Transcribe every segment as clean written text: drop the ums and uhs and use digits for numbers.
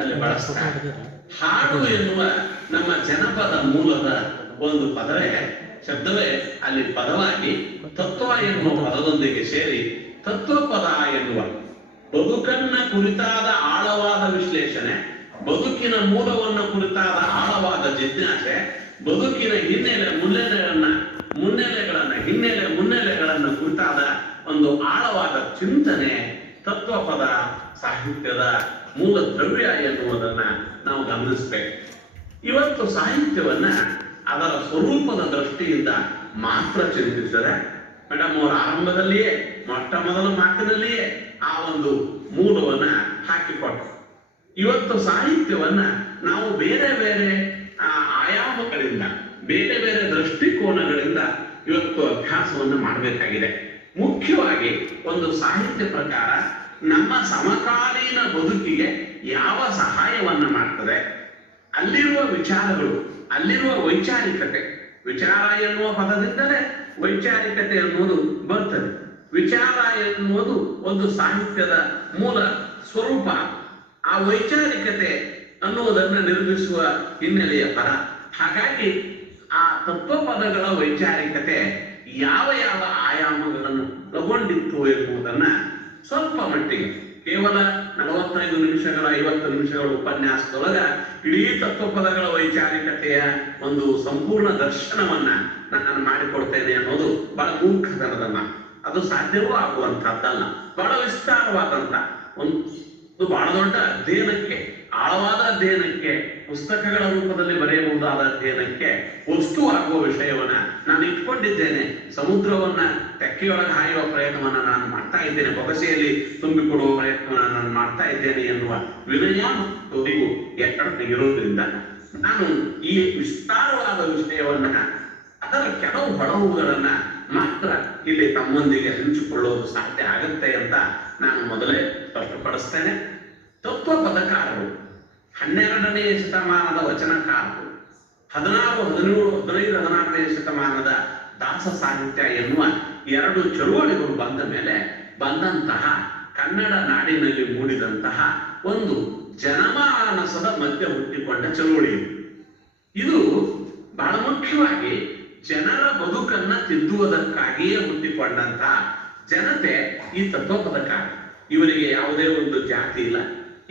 ಅಲ್ಲಿ ಬಳಸ್ತಾರೆ. ಹಾಡು ಎನ್ನುವ ನಮ್ಮ ಜನಪದ ಮೂಲದ ಒಂದು ಪದವೇ ಶಬ್ದವೇ ಅಲ್ಲಿ ಪದವಾಗಿ ತತ್ವ ಎನ್ನುವ ಪದದೊಂದಿಗೆ ಸೇರಿ ತತ್ವಪದ ಎನ್ನುವ ಬದುಕನ್ನ ಕುರಿತಾದ ಆಳವಾದ ವಿಶ್ಲೇಷಣೆ, ಬದುಕಿನ ಮೂಲವನ್ನು ಕುರಿತಾದ ಆಳವಾದ ಜಿಜ್ಞಾಸೆ, ಬದುಕಿನ ಮುನ್ನೆಲೆಗಳನ್ನ ಕುರಿತಾದ ಒಂದು ಆಳವಾದ ಚಿಂತನೆ ತತ್ವಪದ ಸಾಹಿತ್ಯದ ಮೂಲ ದ್ರವ್ಯ ಎನ್ನುವುದನ್ನ ನಾವು ಗಮನಿಸಬೇಕು. ಇವತ್ತು ಸಾಹಿತ್ಯವನ್ನ ಅದರ ಸ್ವರೂಪದ ದೃಷ್ಟಿಯಿಂದ ಮಾತ್ರ ಚಿಂತಿಸಿದರೆ, ಮೇಡಮ್ ಅವರ ಆರಂಭದಲ್ಲಿಯೇ ಮೊಟ್ಟ ಮೊದಲ ಮಾತಿನಲ್ಲಿಯೇ ಆ ಒಂದು ಮೂಲವನ್ನ ಹಾಕಿಕೊಟ್ಟರು. ಇವತ್ತು ಸಾಹಿತ್ಯವನ್ನ ನಾವು ಬೇರೆ ಬೇರೆ ಆಯಾಮಗಳಿಂದ, ಬೇರೆ ಬೇರೆ ದೃಷ್ಟಿಕೋನಗಳಿಂದ ಇವತ್ತು ಅಭ್ಯಾಸವನ್ನು ಮಾಡಬೇಕಾಗಿದೆ. ಮುಖ್ಯವಾಗಿ ಒಂದು ಸಾಹಿತ್ಯ ಪ್ರಕಾರ ನಮ್ಮ ಸಮಕಾಲೀನ ಬದುಕಿಗೆ ಯಾವ ಸಹಾಯವನ್ನ ಮಾಡ್ತದೆ, ಅಲ್ಲಿರುವ ವಿಚಾರಗಳು, ಅಲ್ಲಿರುವ ವೈಚಾರಿಕತೆ, ವಿಚಾರ ಎನ್ನುವ ಪದದಿಂದಲೇ ವೈಚಾರಿಕತೆ ಅನ್ನೋದು ಬರ್ತದೆ. ವಿಚಾರ ಎನ್ನುವುದು ಒಂದು ಸಾಹಿತ್ಯದ ಮೂಲ ಸ್ವರೂಪ. ಆ ವೈಚಾರಿಕತೆ ಅನ್ನುವುದನ್ನು ನಿರ್ಮಿಸುವ ಹಿನ್ನೆಲೆಯ ಪದ. ಹಾಗಾಗಿ ಆ ತತ್ವಪದಗಳ ವೈಚಾರಿಕತೆ ಯಾವ ಯಾವ ಆಯಾಮಗಳನ್ನು ಒಳಗೊಂಡಿತ್ತು ಎನ್ನುವುದನ್ನ ಸ್ವಲ್ಪ ಮಟ್ಟಿಗೆ ಕೇವಲ 45 ನಿಮಿಷಗಳ 50 ನಿಮಿಷಗಳ ಉಪನ್ಯಾಸದೊಳಗ ಇಡೀ ತತ್ವಪದಗಳ ವೈಚಾರಿಕತೆಯ ಒಂದು ಸಂಪೂರ್ಣ ದರ್ಶನವನ್ನ ನಾನು ಮಾಡಿಕೊಡ್ತೇನೆ ಅನ್ನೋದು ಬಹಳ ಮೂರ್ಖತನದ ಮಾತು. ಅದು ಸಾಧ್ಯವೂ ಆಗುವಂತಹದ್ದಲ್ಲ. ಬಹಳ ವಿಸ್ತಾರವಾದಂತ ಒಂದು ಬಹಳ ದೊಡ್ಡ ಅಧ್ಯಯನಕ್ಕೆ, ಆಳವಾದ ಅಧ್ಯಯನಕ್ಕೆ, ಪುಸ್ತಕಗಳ ರೂಪದಲ್ಲಿ ಬರೆಯಬಹುದಾದ ಅಧ್ಯಯನಕ್ಕೆ ವಸ್ತುವಾಗುವ ವಿಷಯವನ್ನ ನಾನು ಇಟ್ಕೊಂಡಿದ್ದೇನೆ. ಸಮುದ್ರವನ್ನ ತೆಕ್ಕೆಯೊಳಗೆ ಹಾಯುವ ಪ್ರಯತ್ನವನ್ನ ನಾನು ಮಾಡ್ತಾ ಇದ್ದೇನೆ, ಬೊಗಸೆಯಲ್ಲಿ ತುಂಬಿಕೊಡುವ ಪ್ರಯತ್ನವನ್ನ ನಾನು ಮಾಡ್ತಾ ಇದ್ದೇನೆ ಎನ್ನುವ ವಿನಯ ಮತ್ತು ಎಚ್ಚರಿಕೆ ಇರುವುದರಿಂದ ನಾನು ಈ ವಿಸ್ತಾರವಾದ ವಿಷಯವನ್ನ ಅದರ ಕೆಲವು ಹೊಳಹುಗಳನ್ನ ಮಾತ್ರ ಇಲ್ಲಿ ತಮ್ಮೊಂದಿಗೆ ಹಂಚಿಕೊಳ್ಳುವುದು ಸಾಧ್ಯ ಆಗತ್ತೆ ಅಂತ ನಾನು ಮೊದಲೇ ಸ್ಪಷ್ಟಪಡಿಸ್ತೇನೆ. ತತ್ವ ಪದಕಾರರು 12ನೇ ಶತಮಾನದ ವಚನಕಾರರು, 16, 17, 15, 16ನೇ ಶತಮಾನದ ದಾಸ ಸಾಹಿತ್ಯ ಎನ್ನುವ 2 ಚಳುವಳಿಗಳು ಬಂದ ಮೇಲೆ ಬಂದಂತಹ ಕನ್ನಡ ನಾಡಿನಲ್ಲಿ ಮೂಡಿದಂತಹ ಒಂದು ಜನಮಾನಸದ ಮಧ್ಯೆ ಹುಟ್ಟಿಕೊಂಡ ಚಳುವಳಿ ಇದು ಬಹಳ ಮುಖ್ಯವಾಗಿ ಜನರ ಬದುಕನ್ನ ತಿದ್ದುವುದಕ್ಕಾಗಿಯೇ ಹುಟ್ಟಿಕೊಂಡಂತಹ ಜನತೆ ಈ ತತ್ವಪದಕಾರ. ಇವರಿಗೆ ಯಾವುದೇ ಒಂದು ಜಾತಿ ಇಲ್ಲ,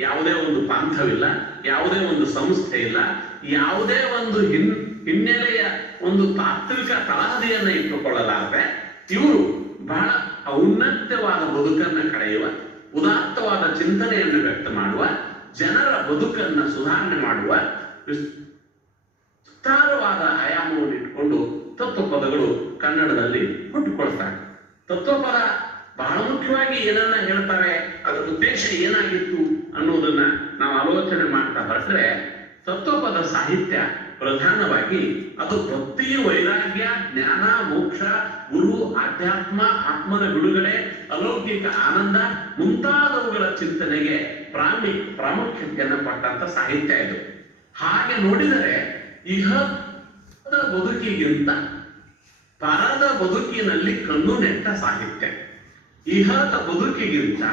ಯಾವುದೇ ಒಂದು ಪಂಥವಿಲ್ಲ, ಯಾವುದೇ ಒಂದು ಸಂಸ್ಥೆ ಇಲ್ಲ, ಯಾವುದೇ ಒಂದು ಹಿನ್ನೆಲೆಯ ಒಂದು ತಾತ್ವಿಕ ತಳಹದಿಯನ್ನ ಇಟ್ಟುಕೊಳ್ಳಲಾರದೆ ಇವರು ಬಹಳ ಔನ್ನತ್ಯವಾದ ಬದುಕನ್ನ ಕಳೆಯುವ, ಉದಾತ್ತವಾದ ಚಿಂತನೆಯನ್ನು ವ್ಯಕ್ತ ಮಾಡುವ, ಜನರ ಬದುಕನ್ನ ಸುಧಾರಣೆ ಮಾಡುವ ವಿಸ್ತಾರವಾದ ಆಯಾಮವನ್ನು ಇಟ್ಟುಕೊಂಡು ತತ್ವಪದಗಳು ಕನ್ನಡದಲ್ಲಿ ಹುಟ್ಟಿಕೊಳ್ತಾರೆ. ತತ್ವಪದ ಬಹಳ ಮುಖ್ಯವಾಗಿ ಏನನ್ನ ಹೇಳ್ತಾರೆ, ಅದರ ಉದ್ದೇಶ ಏನಾಗಿತ್ತು ಅನ್ನೋದನ್ನ ನಾವು ಆಲೋಚನೆ ಮಾಡ್ತಾ ಹೊರಟ್ರೆ, ತತ್ವಪದ ಸಾಹಿತ್ಯ ಪ್ರಧಾನವಾಗಿ ಅದು ಭಕ್ತಿ, ವೈರಾಗ್ಯ, ಜ್ಞಾನ, ಮೋಕ್ಷ, ಗುರು, ಆಧ್ಯಾತ್ಮ, ಆತ್ಮನ ಬಿಡುಗಡೆ, ಅಲೌಕಿಕ ಆನಂದ ಮುಂತಾದವುಗಳ ಚಿಂತನೆಗೆ ಪ್ರಾಮುಖ್ಯತೆಯನ್ನು ಪಟ್ಟಂತ ಸಾಹಿತ್ಯ ಇದು. ಹಾಗೆ ನೋಡಿದರೆ ಇಹದ ಬದುಕಿಗಿಂತ ಪರದ ಬದುಕಿನಲ್ಲಿ ಕಣ್ಣು ನೆಟ್ಟ ಸಾಹಿತ್ಯ. ಇಹದ ಬದುಕಿಗಿಂತ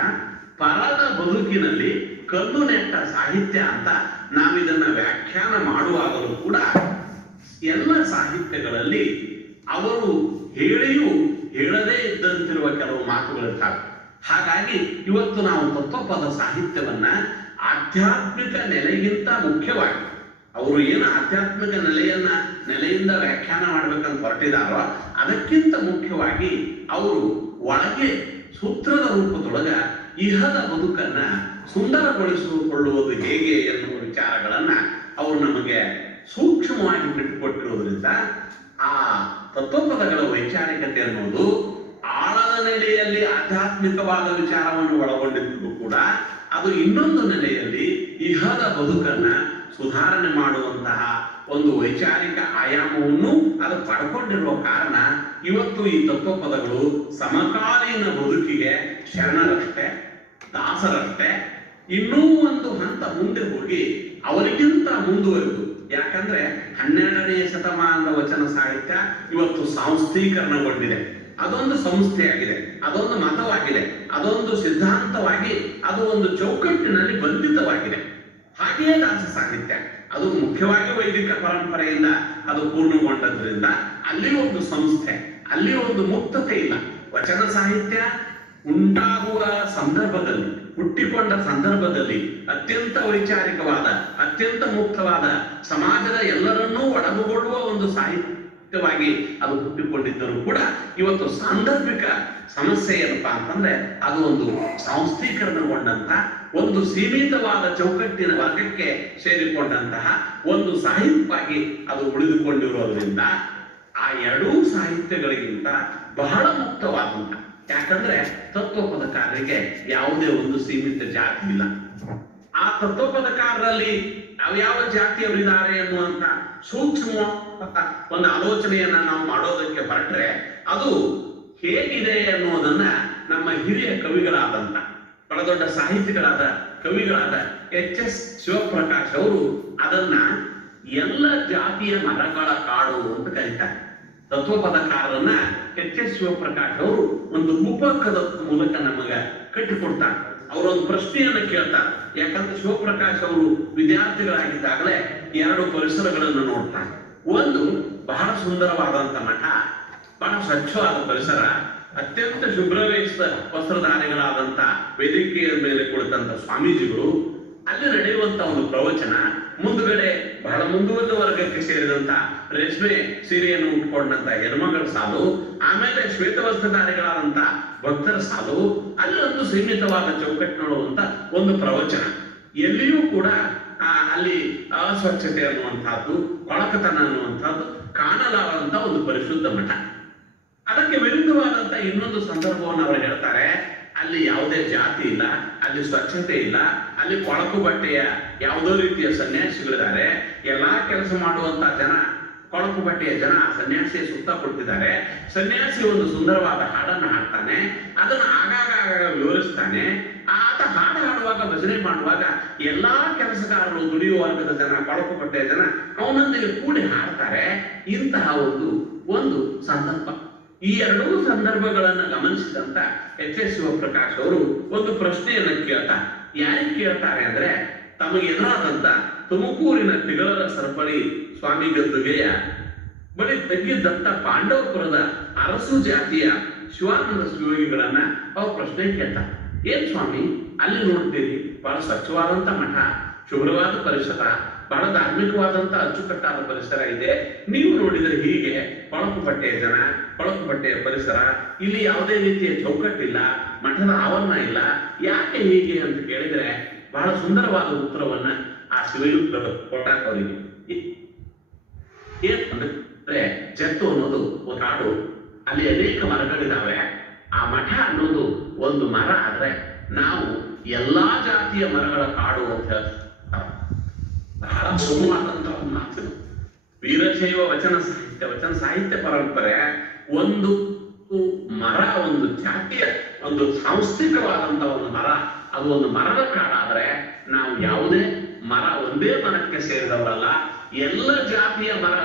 ಪರದ ಬದುಕಿನಲ್ಲಿ ಕಣ್ಣು ನೆಟ್ಟ ಸಾಹಿತ್ಯ ಅಂತ ನಾವಿದನ್ನ ವ್ಯಾಖ್ಯಾನ ಮಾಡುವಾಗಲೂ ಕೂಡ ಎಲ್ಲ ಸಾಹಿತ್ಯಗಳಲ್ಲಿ ಅವರು ಹೇಳಿಯೂ ಹೇಳದೇ ಇದ್ದಂತಿರುವ ಕೆಲವು ಮಾತುಗಳಿರ್ತಾವೆ. ಹಾಗಾಗಿ ಇವತ್ತು ನಾವು ತತ್ವಪದ ಸಾಹಿತ್ಯವನ್ನ ಆಧ್ಯಾತ್ಮಿಕ ನೆಲೆಗಿಂತ ಮುಖ್ಯವಾಗಿ ಅವರು ಏನು ಆಧ್ಯಾತ್ಮಿಕ ನೆಲೆಯಿಂದ ವ್ಯಾಖ್ಯಾನ ಮಾಡ್ಬೇಕಂತ ಹೊರಟಿದಾರೋ ಅದಕ್ಕಿಂತ ಮುಖ್ಯವಾಗಿ ಅವರು ಒಳಗೆ ಸೂತ್ರದ ರೂಪದೊಳಗ ಇಹದ ಬದುಕನ್ನ ಸುಂದರಗೊಳಿಸಿಕೊಳ್ಳುವುದು ಹೇಗೆ ಎನ್ನುವ ವಿಚಾರಗಳನ್ನ ಅವರು ನಮಗೆ ಸೂಕ್ಷ್ಮವಾಗಿ ಬಿಟ್ಟುಕೊಟ್ಟಿರುವುದರಿಂದ ಆ ತತ್ವಪದಗಳ ವೈಚಾರಿಕತೆ ಅನ್ನೋದು ಆಳದ ನೆಲೆಯಲ್ಲಿ ಆಧ್ಯಾತ್ಮಿಕವಾದ ವಿಚಾರವನ್ನು ಒಳಗೊಂಡಿದ್ದು ಕೂಡ ಅದು ಇನ್ನೊಂದು ನೆಲೆಯಲ್ಲಿ ಇಹದ ಬದುಕನ್ನ ಸುಧಾರಣೆ ಮಾಡುವಂತಹ ಒಂದು ವೈಚಾರಿಕ ಆಯಾಮವನ್ನು ಅದು ಪಡ್ಕೊಂಡಿರುವ ಕಾರಣ ಇವತ್ತು ಈ ತತ್ವಪದಗಳು ಸಮಕಾಲೀನ ಬದುಕಿಗೆ ಶರಣರಷ್ಟೇ, ದಾಸರಷ್ಟೇ, ಇನ್ನೂ ಒಂದು ಹಂತ ಮುಂದೆ ಹೋಗಿ ಅವರಿಗಿಂತ ಮುಂದುವರೆದು, ಯಾಕಂದ್ರೆ 12ನೇ ಶತಮಾನದ ವಚನ ಸಾಹಿತ್ಯ ಇವತ್ತು ಸಾಂಸ್ಥೀಕರಣಗೊಂಡಿದೆ. ಅದೊಂದು ಸಂಸ್ಥೆಯಾಗಿದೆ, ಅದೊಂದು ಮತವಾಗಿದೆ, ಅದೊಂದು ಸಿದ್ಧಾಂತವಾಗಿ ಅದು ಒಂದು ಚೌಕಟ್ಟಿನಲ್ಲಿ ಬಂಧಿತವಾಗಿದೆ. ಹಾಗೆಯೇ ದಾಸ ಸಾಹಿತ್ಯ ಅದು ಮುಖ್ಯವಾಗಿ ವೈದಿಕ ಪರಂಪರೆಯಿಂದ ಅದು ಪೂರ್ಣಗೊಂಡದ್ರಿಂದ ಅಲ್ಲಿ ಒಂದು ಸಂಸ್ಥೆ, ಅಲ್ಲಿ ಒಂದು ಮುಕ್ತತೆ ಇಲ್ಲ. ವಚನ ಸಾಹಿತ್ಯ ಉಂಟಾಗುವ ಸಂದರ್ಭದಲ್ಲಿ, ಹುಟ್ಟಿಕೊಂಡ ಸಂದರ್ಭದಲ್ಲಿ ಅತ್ಯಂತ ವೈಚಾರಿಕವಾದ, ಅತ್ಯಂತ ಮುಕ್ತವಾದ, ಸಮಾಜದ ಎಲ್ಲರನ್ನೂ ಒಳಗೊಳ್ಳುವ ಒಂದು ಸಾಹಿತ್ಯವಾಗಿ ಅದು ಹುಟ್ಟಿಕೊಂಡಿದ್ದರೂ ಕೂಡ ಇವತ್ತು ಸಾಂದರ್ಭಿಕ ಸಮಸ್ಯೆ ಏನಪ್ಪಾ ಅಂತಂದ್ರೆ ಅದು ಒಂದು ಸಂಸ್ಥೀಕರಣಗೊಂಡಂತ, ಒಂದು ಸೀಮಿತವಾದ ಚೌಕಟ್ಟಿನ ವರ್ಗಕ್ಕೆ ಸೇರಿಕೊಂಡಂತಹ ಒಂದು ಸಾಹಿತ್ಯವಾಗಿ ಅದು ಉಳಿದುಕೊಂಡಿರೋದ್ರಿಂದ ಆ ಎರಡೂ ಸಾಹಿತ್ಯಗಳಿಗಿಂತ ಬಹಳ ಮುಕ್ತವಾದಂತ. ಯಾಕಂದ್ರೆ ತತ್ವಪದಕಾರರಿಗೆ ಯಾವುದೇ ಒಂದು ಸೀಮಿತ ಜಾತಿ ಇಲ್ಲ. ಆ ತತ್ವಪದಕಾರರಲ್ಲಿ ಯಾವ್ಯಾವ ಜಾತಿಯವರಿದ್ದಾರೆ ಅನ್ನುವಂತ ಸೂಕ್ಷ್ಮ ಒಂದು ಆಲೋಚನೆಯನ್ನ ನಾವು ಮಾಡೋದಕ್ಕೆ ಹೊರಟ್ರೆ ಅದು ಹೇಗಿದೆ ಅನ್ನೋದನ್ನ ನಮ್ಮ ಹಿರಿಯ ಕವಿಗಳಾದಂತ, ಬಹಳ ದೊಡ್ಡ ಸಾಹಿತಿಗಳಾದ ಕವಿಗಳಾದ ಎಚ್.ಎಸ್. ಶಿವಪ್ರಕಾಶ್ ಅವರು ಅದನ್ನ ಎಲ್ಲ ಜಾತಿಯ ಮರಗಳ ಕಾಡು ಅಂತ ಕರೀತಾರೆ. ತತ್ವಪದಕಾರರನ್ನ ಎಚ್.ಎಸ್. ಶಿವಪ್ರಕಾಶ್ ಅವರು ಒಂದು ರೂಪಕದ ಮೂಲಕ ನಮಗ ಕಟ್ಟಿಕೊಡ್ತಾರೆ. ಅವರೊಂದು ಪ್ರಶ್ನೆಯನ್ನ ಕೇಳ್ತಾರೆ. ಯಾಕಂದ್ರೆ ಶಿವಪ್ರಕಾಶ್ ಅವರು ವಿದ್ಯಾರ್ಥಿಗಳಾಗಿದ್ದಾಗಲೇ ಎರಡು ಪರಿಸರಗಳನ್ನು ನೋಡ್ತಾರೆ. ಒಂದು ಬಹಳ ಸುಂದರವಾದಂತ ಮಠ, ಬಹಳ ಸ್ವಚ್ಛವಾದ ಪರಿಸರ, ಅತ್ಯಂತ ಶುಭ್ರವೇಶದ ವಸ್ತ್ರಧಾರಿಗಳಾದಂತ ವೇದಿಕೆಯ ಮೇಲೆ ಕುಳಿತಂತ ಸ್ವಾಮೀಜಿಗಳು, ಅಲ್ಲಿ ನಡೆಯುವಂತ ಒಂದು ಪ್ರವಚನ, ಮುಂದುಗಡೆ ಬಹಳ ಮುಂದುವರೆದ ವರ್ಗಕ್ಕೆ ಸೇರಿದಂತ ರೇಷ್ಮೆ ಸೀರೆಯನ್ನು ಉಟ್ಕೊಂಡಂತ ಹೆಣ್ಮಗಳ ಸಾಲು, ಆಮೇಲೆ ಶ್ವೇತವಸ್ತ್ರಧಾರಿಗಳಾದಂತ ಭಕ್ತರ ಸಾಲು, ಅಲ್ಲಿ ಒಂದು ಸೀಮಿತವಾದ ಚೌಕಟ್ಟಿನೊಳುವಂತ ಒಂದು ಪ್ರವಚನ. ಎಲ್ಲಿಯೂ ಕೂಡ ಅಲ್ಲಿ ಅಸ್ವಚ್ಛತೆ ಅನ್ನುವಂಥದ್ದು, ಕೊಳಕತನ ಅನ್ನುವಂಥದ್ದು ಕಾಣಲಾರದಂತ ಒಂದು ಪರಿಶುದ್ಧ ಮಠ. ಅದಕ್ಕೆ ವಿರುದ್ಧವಾದಂತ ಇನ್ನೊಂದು ಸಂದರ್ಭವನ್ನು ಅವರು ಹೇಳ್ತಾರೆ. ಅಲ್ಲಿ ಯಾವುದೇ ಜಾತಿ ಇಲ್ಲ, ಅಲ್ಲಿ ಸ್ವಚ್ಛತೆ ಇಲ್ಲ, ಅಲ್ಲಿ ಕೊಳಕು ಬಟ್ಟೆಯ ಯಾವುದೋ ರೀತಿಯ ಸನ್ಯಾಸಿಗಳಿದ್ದಾರೆ. ಎಲ್ಲಾ ಕೆಲಸ ಮಾಡುವಂತ ಜನ, ಕೊಳಕು ಬಟ್ಟೆಯ ಜನ ಆ ಸನ್ಯಾಸಿಯ ಸುತ್ತ ಕೊಡ್ತಿದ್ದಾರೆ. ಸನ್ಯಾಸಿ ಒಂದು ಸುಂದರವಾದ ಹಾಡನ್ನು ಹಾಡ್ತಾನೆ, ಅದನ್ನ ಆಗಾಗ ವಿವರಿಸ್ತಾನೆ. ಆತ ಹಾಡು ಹಾಡುವಾಗ, ಭಜನೆ ಮಾಡುವಾಗ ಎಲ್ಲಾ ಕೆಲಸಗಾರರು, ದುಡಿಯುವ ವರ್ಗದ ಜನ, ಕೊಳಕು ಬಟ್ಟೆಯ ಜನ ಅವನೊಂದಿಗೆ ಕೂಡಿ ಹಾಡ್ತಾರೆ. ಇಂತಹ ಒಂದು ಸಂದರ್ಭ. ಈ ಎರಡೂ ಸಂದರ್ಭಗಳನ್ನು ಗಮನಿಸಿದಂತ ಎಚ್.ಎಸ್. ಶಿವಪ್ರಕಾಶ್ ಅವರು ಒಂದು ಪ್ರಶ್ನೆಯನ್ನ ಕೇಳ್ತಾರೆ. ಯಾರಿಗೆ ಕೇಳ್ತಾರೆ ಅಂದ್ರೆ, ತಮಗೆ ಎದುರಾದಂತ ತುಮಕೂರಿನ ತಿಗಳರ ಸರಪಳಿ ಸ್ವಾಮಿ ಗದ್ದುಗೆಯ ಬಳಿ ತಗ್ಗಿದ್ದಂತ ಪಾಂಡವಪುರದ ಅರಸು ಜಾತಿಯ ಶಿವಾನಂದ ಶಿವಯೋಗಿಗಳನ್ನ ಅವ್ರು ಪ್ರಶ್ನೆ ಕೇಳ್ತಾರೆ. ಏನ್ ಸ್ವಾಮಿ, ಅಲ್ಲಿ ನೋಡ್ತೀರಿ ಬಹಳ ಸ್ವಚ್ಛವಾದಂತ ಮಠ, ಶುಭ್ರವಾದ ಪರಿಸರ, ಬಹಳ ಧಾರ್ಮಿಕವಾದಂತ ಅಚ್ಚುಕಟ್ಟಾದ ಪರಿಸರ ಇದೆ. ನೀವು ನೋಡಿದ್ರೆ ಹೀಗೆ ಕೊಳಕು ಬಟ್ಟೆಯ ಜನ, ಕೊಳಕು ಬಟ್ಟೆಯ ಪರಿಸರ, ಇಲ್ಲಿ ಯಾವುದೇ ರೀತಿಯ ಚೌಕಟ್ಟಿಲ್ಲ, ಮಠದ ಆವರಣ ಇಲ್ಲ, ಯಾಕೆ ಹೀಗೆ ಅಂತ ಕೇಳಿದ್ರೆ ಬಹಳ ಸುಂದರವಾದ ಉತ್ತರವನ್ನ ಆ ಶಿವಯುಕ್ತರು ಕೊಟ್ಟಾಕ ಅವರಿಗೆ. ಏನಂದ್ರೆ, ಜತ್ತು ಅನ್ನೋದು ಒಂದು ಕಾಡು, ಅಲ್ಲಿ ಅನೇಕ ಮರಗಳಿದಾವೆ. ಆ ಮಠ ಅನ್ನೋದು ಒಂದು ಮರ ಆದ್ರೆ ನಾವು ಎಲ್ಲಾ ಜಾತಿಯ ಮರಗಳ ಕಾಡು ಅಂತ ಹೇಳ್ತಾರೆ. ಬಹಳ ಸುಮವಾದಂತ ಒಂದು ಮಾತು. ವೀರಶೈವ ವಚನ ಸಾಹಿತ್ಯ ಪರಂಪರೆ ಒಂದು ಮರ, ಒಂದು ಜಾತಿಯ ಒಂದು ಸಾಂಸ್ಥಿಕವಾದಂತ ಒಂದು ಮರ, ಅದು ಒಂದು ಮರದ ಕಾಡಾದ್ರೆ ನಾವು ಯಾವುದೇ ಮರ, ಒಂದೇ ಮರಕ್ಕೆ ಸೇರಿದವರಲ್ಲ, ಎಲ್ಲ ಜಾತಿಯ ಮರ.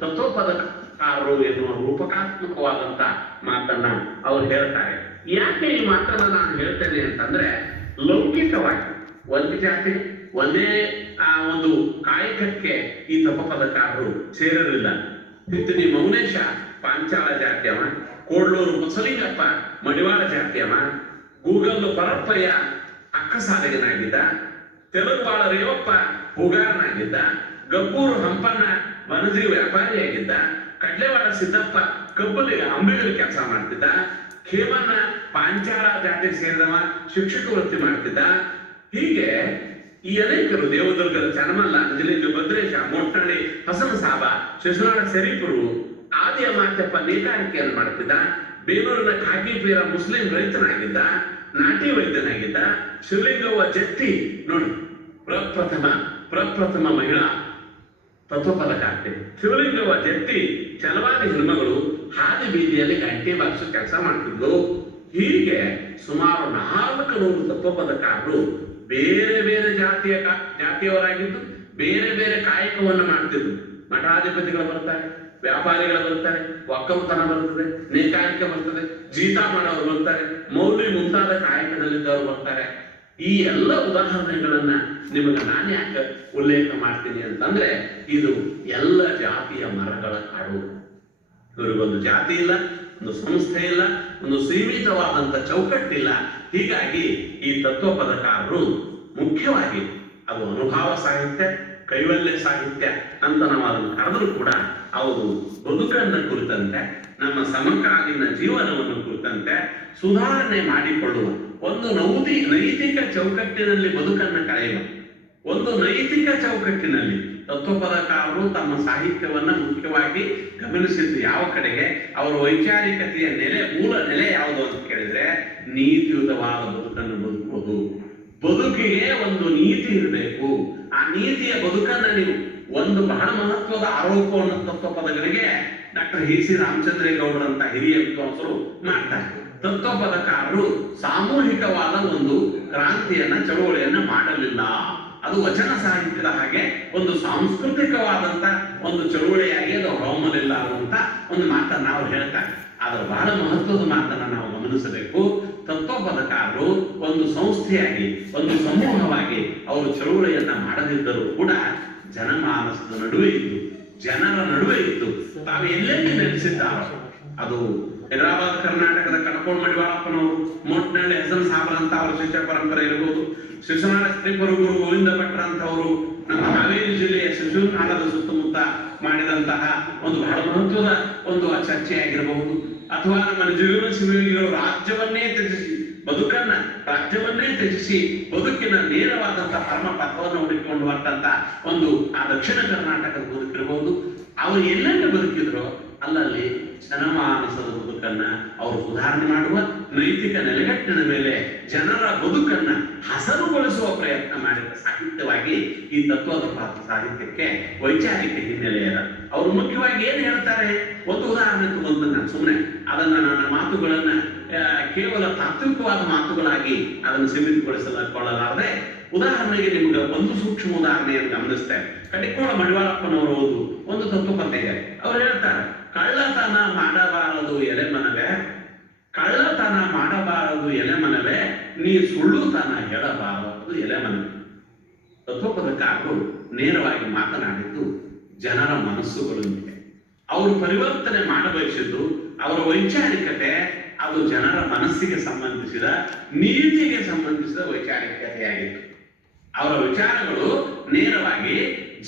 ತತ್ವಪದಕಾರರು ಎನ್ನುವ ರೂಪಕಾತ್ಮಕವಾದಂತ ಮಾತನ್ನ ಅವ್ರು ಹೇಳ್ತಾರೆ. ಯಾಕೆ ಈ ಮಾತನ್ನ ನಾನು ಹೇಳ್ತೇನೆ ಅಂತಂದ್ರೆ, ಲೌಕಿಕವಾಗಿ ಒಂದು ಜಾತಿ, ಒಂದೇ ಒಂದು ಕಾಯಕಕ್ಕೆ ಈ ತಪಪದಕಾರರು ಸೇರಿರಲಿಲ್ಲ. ತಿತ್ತಿನಿ ಮೌನೇಶ ಪಾಂಚಾಳ ಜಾತಿಯವ, ಕೋಡ್ಲೂರು ಮುಸಲಿಂಗಪ್ಪ ಮಡಿವಾಳ ಜಾತಿಯವ, ಗೂಗಲ್ ಪರಪ್ಪಯ್ಯ ಅಕ್ಕಸಾಲಿಗನಾಗಿದ್ದ, ತೆಲುಗುವಾಳ ರೇವಪ್ಪ ಹೂಗಾರನಾಗಿದ್ದ, ಗಬ್ಬೂರು ಹಂಪಣ್ಣ ವನಜಿ ವ್ಯಾಪಾರಿಯಾಗಿದ್ದ, ಕಡ್ಲೆವಾಡ ಸಿದ್ದಪ್ಪ ಕಬ್ಬಲಿಗೆ ಅಂಬಿಗರ ಕೆಲಸ ಮಾಡ್ತಿದ್ದ, ಖೇಮಣ್ಣ ಪಾಂಚಾಳ ಜಾತಿಗೆ ಸೇರಿದವ ಶಿಕ್ಷಕ ವೃತ್ತಿ ಮಾಡ್ತಿದ್ದ. ಹೀಗೆ ಈ ಅನೇಕರು, ದೇವದುರ್ಗದ ಚನ್ನಮಲ್ಲ, ಅಂಜಲಿಂಗ ಭದ್ರೇಶ, ಮೊಟ್ಟಳ್ಳಿ ಹಸನ ಸಾಬ, ಶಿಶುನಾಳ ಶರೀಫರು, ಆದಿಯ ಮಾಚಪ್ಪ ನೇಕಾರಿಕೆಯನ್ನು ಮಾಡ್ತಿದ್ದ, ಬೇಲೂರಿನ ಖಾಕಿಪೀರ ಮುಸ್ಲಿಂ ರೈತನಾಗಿದ್ದ, ನಾಟಿ ವೈದ್ಯನಾಗಿದ್ದ, ಶಿವಲಿಂಗವ್ವ ಜಟ್ಟಿ ನೋಡಿ ಪ್ರಪ್ರಥಮ ಮಹಿಳಾ ತತ್ವಪದಕಾರ್ತಿ ಶಿವಲಿಂಗವ್ವ ಜಟ್ಟಿ ಛಲವಾದಿ ಹೆಣ್ಮಗಳು ಹಾದಿ ಬೀದಿಯಲ್ಲಿ ಗಂಟೆ ಬಾರಿಸೋ ಕೆಲಸ ಮಾಡ್ತಿದ್ಲು. ಹೀಗೆ ಸುಮಾರು 400 ತತ್ವಪದಕಾರರು ಬೇರೆ ಬೇರೆ ಜಾತಿಯವರಾಗಿದ್ದು ಬೇರೆ ಬೇರೆ ಕಾಯಕವನ್ನು ಮಾಡ್ತಿದ್ರು. ಮಠಾಧಿಪತಿಗಳು ಬರ್ತಾರೆ, ವ್ಯಾಪಾರಿಗಳು ಬರ್ತಾರೆ, ಒಕ್ಕಲುತನ ಬರ್ತದೆ, ನೇಕಾರಿಕೆ ಬರ್ತದೆ, ಜೀತ ಮಾಡೋರು ಬರ್ತಾರೆ, ಮೌಲ್ಯ ಮುಂತಾದ ಕಾಯಕದಲ್ಲಿದ್ದವರು ಬರ್ತಾರೆ. ಈ ಎಲ್ಲ ಉದಾಹರಣೆಗಳನ್ನ ನಿಮಗೆ ನಾನು ಯಾಕೆ ಉಲ್ಲೇಖ ಮಾಡ್ತೀನಿ ಅಂತಂದ್ರೆ ಇದು ಎಲ್ಲ ಜಾತಿಯ ಮರಗಳ ಕಾಡು. ಇವರಿಗೊಂದು ಜಾತಿ ಇಲ್ಲ, ಒಂದು ಸಂಸ್ಥೆ ಇಲ್ಲ, ಒಂದು ಸೀಮಿತವಾದಂತ ಚೌಕಟ್ಟಿಲ್ಲ. ಹೀಗಾಗಿ ಈ ತತ್ವಪದಕಾರರು ಮುಖ್ಯವಾಗಿ ಅದು ಅನುಭವ ಸಾಹಿತ್ಯ, ಕೈವಲ್ಯ ಸಾಹಿತ್ಯ ಅಂತ ನಾವು ಅದನ್ನು ಕರೆದರೂ ಕೂಡ ಅವರು ಬದುಕನ್ನ ಕುರಿತಂತೆ, ನಮ್ಮ ಸಮಕಾಲೀನ ಜೀವನವನ್ನು ಕುರಿತಂತೆ ಸುಧಾರಣೆ ಮಾಡಿಕೊಳ್ಳುವ ಒಂದು ನೈತಿಕ ಚೌಕಟ್ಟಿನಲ್ಲಿ ಬದುಕನ್ನು ಕಳೆಯುವ ಒಂದು ನೈತಿಕ ಚೌಕಟ್ಟಿನಲ್ಲಿ ತತ್ವಪದಕಾರರು ತಮ್ಮ ಸಾಹಿತ್ಯವನ್ನ ಮುಖ್ಯವಾಗಿ ಗಮನಿಸಿದ್ದು ಯಾವ ಕಡೆಗೆ, ಅವರ ವೈಚಾರಿಕತೆಯ ಮೂಲ ನೆಲೆ ಯಾವುದು ಅಂತ ಕೇಳಿದ್ರೆ ನೀತಿಯುತವಾದ ಬದುಕನ್ನು ಬದುಕುವುದು. ಬದುಕಿಗೆ ಒಂದು ನೀತಿ ಇರಬೇಕು. ಆ ನೀತಿಯ ಬದುಕನ್ನ ನೀವು ಒಂದು ಬಹಳ ಮಹತ್ವದ ಆರೋಪವನ್ನು ತತ್ವಪದಗಳಿಗೆ ಡಾಕ್ಟರ್ ಸಿ ರಾಮಚಂದ್ರೇಗೌಡರಂತ ಹಿರಿಯ ವಿದ್ವಾಂಸರು ಮಾಡ್ತಾರೆ. ತತ್ವಪದಕಾರರು ಸಾಮೂಹಿಕವಾದ ಒಂದು ಕ್ರಾಂತಿಯನ್ನ, ಚಳುವಳಿಯನ್ನ ಮಾಡಲಿಲ್ಲ. ಅದು ವಚನ ಸಾಹಿತ್ಯದ ಹಾಗೆ ಒಂದು ಸಾಂಸ್ಕೃತಿಕವಾದಂತ ಒಂದು ಚಳುವಳಿಯಾಗಿ ಅದು ಹೊರಹೊಮ್ಮಲಿಲ್ಲ ಅನ್ನುವಂತ ಒಂದು ಮಾತನ್ನ ನಾವು ಹೇಳ್ತಾರೆ. ಆದ್ರೆ ಬಹಳ ಮಹತ್ವದ ಮಾತನ್ನ ನಾವು ಗಮನಿಸಬೇಕು. ತತ್ವಪದಕಾರರು ಒಂದು ಸಂಸ್ಥೆಯಾಗಿ, ಒಂದು ಸಮೂಹವಾಗಿ ಅವರು ಚಳುವಳಿಯನ್ನ ಮಾಡದಿದ್ದರೂ ಕೂಡ ಜನಮಾನಸದ ನಡುವೆ ಇದ್ದು, ಜನರ ನಡುವೆ ಇದ್ದು ತಾವು ಎಲ್ಲೆಲ್ಲಿ ನೆಲೆಸಿದ್ದಾರೋ, ಅದು ಹೈದರಾಬಾದ್ ಕರ್ನಾಟಕದ ಕಣಕೋಳ ಮಡಿವಾಳಪ್ಪನವರು, ಮೋಟ್ನಳ್ಳಿ ಹೆಸನ್ ಸಾಬರ್ ಅಂತ ಅವರ ಶಿಷ್ಯ ಪರಂಪರೆ ಇರಬಹುದು, ಶಿಶುನಾಳ ಶ್ರೀಪರು ಗುರು ಗೋವಿಂದ ಭಟ್ರ ಅಂತವರು ನಮ್ಮ ಹಾವೇರಿ ಜಿಲ್ಲೆಯ ಶಿಶುನಾಳದ ಸುತ್ತಮುತ್ತ ಮಾಡಿದಂತಹ ಒಂದು ಬಹಳ ಮಹತ್ವದ ಒಂದು ಚರ್ಚೆಯಾಗಿರಬಹುದು, ಅಥವಾ ನಮ್ಮ ನಿಜಗುಣ ಶಿವಯೋಗಿಗಳು ರಾಜ್ಯವನ್ನೇ ತ್ಯಜಿಸಿ ಬದುಕಿನ ನೇರವಾದಂತಹ ಪರಮ ಪಥವನ್ನು ಹುಡುಕಿಕೊಂಡು ಬರ್ತಂತ ಒಂದು ಆ ದಕ್ಷಿಣ ಕರ್ನಾಟಕದ ಬದುಕಿರಬಹುದು. ಅವರು ಎಲ್ಲೆಲ್ಲಿ ಬದುಕಿದ್ರು ಅಲ್ಲಲ್ಲಿ ಜನಮಾನಸದ ಬದುಕನ್ನ ಅವರು ಸುಧಾರಣೆ ಮಾಡುವ, ನೈತಿಕ ನೆಲೆಗಟ್ಟಿನ ಮೇಲೆ ಜನರ ಬದುಕನ್ನ ಹಸನುಗೊಳಿಸುವ ಪ್ರಯತ್ನ ಮಾಡಿದ ಸಾಹಿತ್ಯವಾಗಿ ಈ ತತ್ವದ ಸಾಹಿತ್ಯಕ್ಕೆ ವೈಚಾರಿಕ ಹಿನ್ನೆಲೆ ಅದ. ಅವರು ಮುಖ್ಯವಾಗಿ ಏನ್ ಹೇಳ್ತಾರೆ, ಒಂದು ಉದಾಹರಣೆ ತಗೊಂಡು ನಾನು ಸುಮ್ಮನೆ ಅದನ್ನ ನನ್ನ ಮಾತುಗಳನ್ನ ಕೇವಲ ತಾತ್ವಿಕವಾದ ಮಾತುಗಳಾಗಿ ಅದನ್ನು ಸೀಮಿತಗೊಳಿಸಿಕೊಳ್ಳಲಾರದೆ, ಉದಾಹರಣೆಗೆ ನಿಮ್ಗೆ ಒಂದು ಸೂಕ್ಷ್ಮ ಉದಾಹರಣೆಯನ್ನು ಗಮನಿಸ್ತೇವೆ. ಕಡಿಕೋಳ ಮಡಿವಾಳಪ್ಪನವರು ಒಂದು ತತ್ವಪದ ಇದೆ. ಅವ್ರು ಹೇಳ್ತಾರೆ, ಕಳ್ಳತನ ಮಾಡಬಾರದು ಎಲೆ ಮನವೇ, ಕಳ್ಳತನ ಮಾಡಬಾರದು ಎಲೆ ಮನವೇ, ನೀ ಸುಳ್ಳುತನ ಹೇಳಬಾರದು ಎಲೆ ಮನವೇ. ತತ್ವಪದಕಾರರು ನೇರವಾಗಿ ಮಾತನಾಡಿದ್ದು ಜನರ ಮನಸ್ಸುಗಳೊಂದಿಗೆ. ಅವರು ಪರಿವರ್ತನೆ ಮಾಡಬಯಸಿದ್ದು ಅವರ ವೈಚಾರಿಕತೆ ಅದು ಜನರ ಮನಸ್ಸಿಗೆ ಸಂಬಂಧಿಸಿದ, ನೀತಿಗೆ ಸಂಬಂಧಿಸಿದ ವೈಚಾರಿಕತೆಯಾಗಿತ್ತು. ಅವರ ವಿಚಾರಗಳು ನೇರವಾಗಿ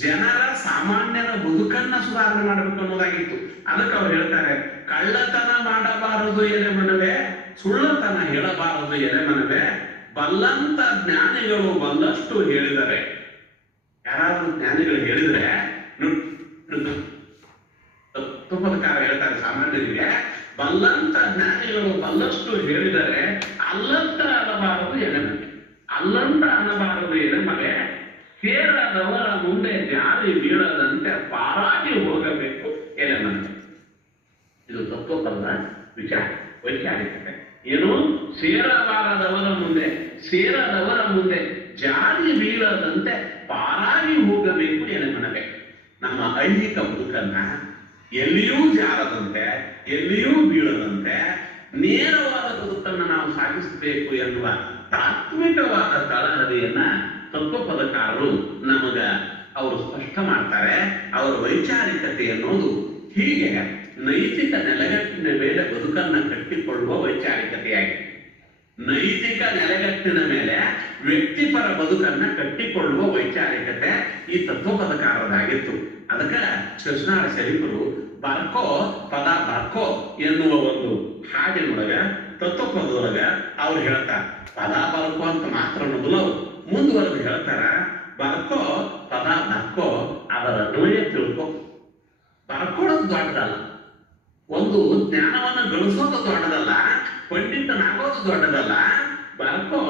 ಜನರ ಸಾಮಾನ್ಯರ ಬದುಕನ್ನ ಸುಧಾರಣೆ ಮಾಡಬೇಕು ಅನ್ನೋದಾಗಿತ್ತು. ಅದಕ್ಕೆ ಅವ್ರು ಹೇಳ್ತಾರೆ, ಕಳ್ಳತನ ಮಾಡಬಾರದು ಎಲೆ ಮನವೇ, ಸುಳ್ಳತನ ಹೇಳಬಾರದು ಎಲೆ ಮನವೇ, ಬಲ್ಲಂತ ಜ್ಞಾನಿಗಳು ಬಲ್ಲಷ್ಟು ಹೇಳಿದರೆ. ಯಾರಾದ್ರೂ ಜ್ಞಾನಿಗಳು ಹೇಳಿದ್ರೆ, ತತ್ವಪದಕಾರ ಹೇಳ್ತಾರೆ ಸಾಮಾನ್ಯರಿಗೆ, ಬಲ್ಲಂತ ಜ್ಞಾನಿಗಳು ಬಲ್ಲಷ್ಟು ಹೇಳಿದರೆ ಅಲ್ಲಂತ ಅನ್ನಬಾರದು ಎಲೆ ಮನೆ, ಅಲ್ಲಂತ ಅನ್ನಬಾರದು ಎಲೆ ಮನೆ, ಸೇರದವರ ಮುಂದೆ ಜಾರಿ ಬೀಳದಂತೆ ಪಾರಾಗಿ ಹೋಗಬೇಕು ಎಲೆ ಮನೆ. ಇದು ತತ್ವಪದ ವಿಚಾರ, ವೈಚಾರಿಕತೆ. ಏನು, ಸೇರಬಾರದವರ ಮುಂದೆ ಜಾರಿ ಬೀಳದಂತೆ ಪಾರಾಗಿ ಹೋಗಬೇಕು ಎಲೆ ಮನವೇ. ನಮ್ಮ ಐಹಿಕ ಬದುಕನ್ನ ಎಲ್ಲಿಯೂ ಜಾರದಂತೆ, ಎಲ್ಲಿಯೂ ಬೀಳದಂತೆ ನೇರವಾದ ಬದುಕನ್ನು ನಾವು ಸಾಗಿಸಬೇಕು ಎನ್ನುವ ತಾತ್ವಿಕವಾದ ತಳಹದಿಯನ್ನ ತತ್ವಪದಕಾರರು ನಮಗ ಅವರು ಸ್ಪಷ್ಟ ಮಾಡ್ತಾರೆ. ಅವರ ವೈಚಾರಿಕತೆ ಅನ್ನೋದು ಹೀಗೆ ನೈತಿಕ ನೆಲೆಗಟ್ಟಿನ ಮೇಲೆ ಬದುಕನ್ನ ಕಟ್ಟಿಕೊಳ್ಳುವ ವೈಚಾರಿಕತೆಯಾಗಿದೆ. ನೈತಿಕ ನೆಲೆಗಟ್ಟಿನ ಮೇಲೆ ವ್ಯಕ್ತಿಪರ ಬದುಕನ್ನ ಕಟ್ಟಿಕೊಳ್ಳುವ ವೈಚಾರಿಕತೆ ಈ ತತ್ವಪದಕಾರದಾಗಿತ್ತು. ಅದಕ್ಕೆ ಶಿಶುನಾಳ ಶರೀಫರು ಬರ್ಕೋ ಎನ್ನುವ ಒಂದು ಹಾಡಿನೊಳಗ, ತತ್ವಪದದೊಳಗ ಅವ್ರು ಹೇಳ್ತಾರೆ, ಪದ ಬರ್ಕೋ ಅಂತ ಮಾತ್ರ ಅನ್ನೋದಿಲ್ಲ, ಅವ್ರು ಮುಂದುವರೆದು ಹೇಳ್ತಾರ, ಬರ್ಕೋ ಅದರ ಅನ್ವಯ ತಿಳ್ಕೊ. ಬರ್ಕೊಳ್ಳೋದು ದೊಡ್ಡದಲ್ಲ, ಒಂದು ಜ್ಞಾನವನ್ನು ಗಳಿಸೋದು ದೊಡ್ಡದಲ್ಲ, ಪಂಡಿತನಾಗೋದು ದೊಡ್ಡದಲ್ಲ. ಬರ್ಕೋ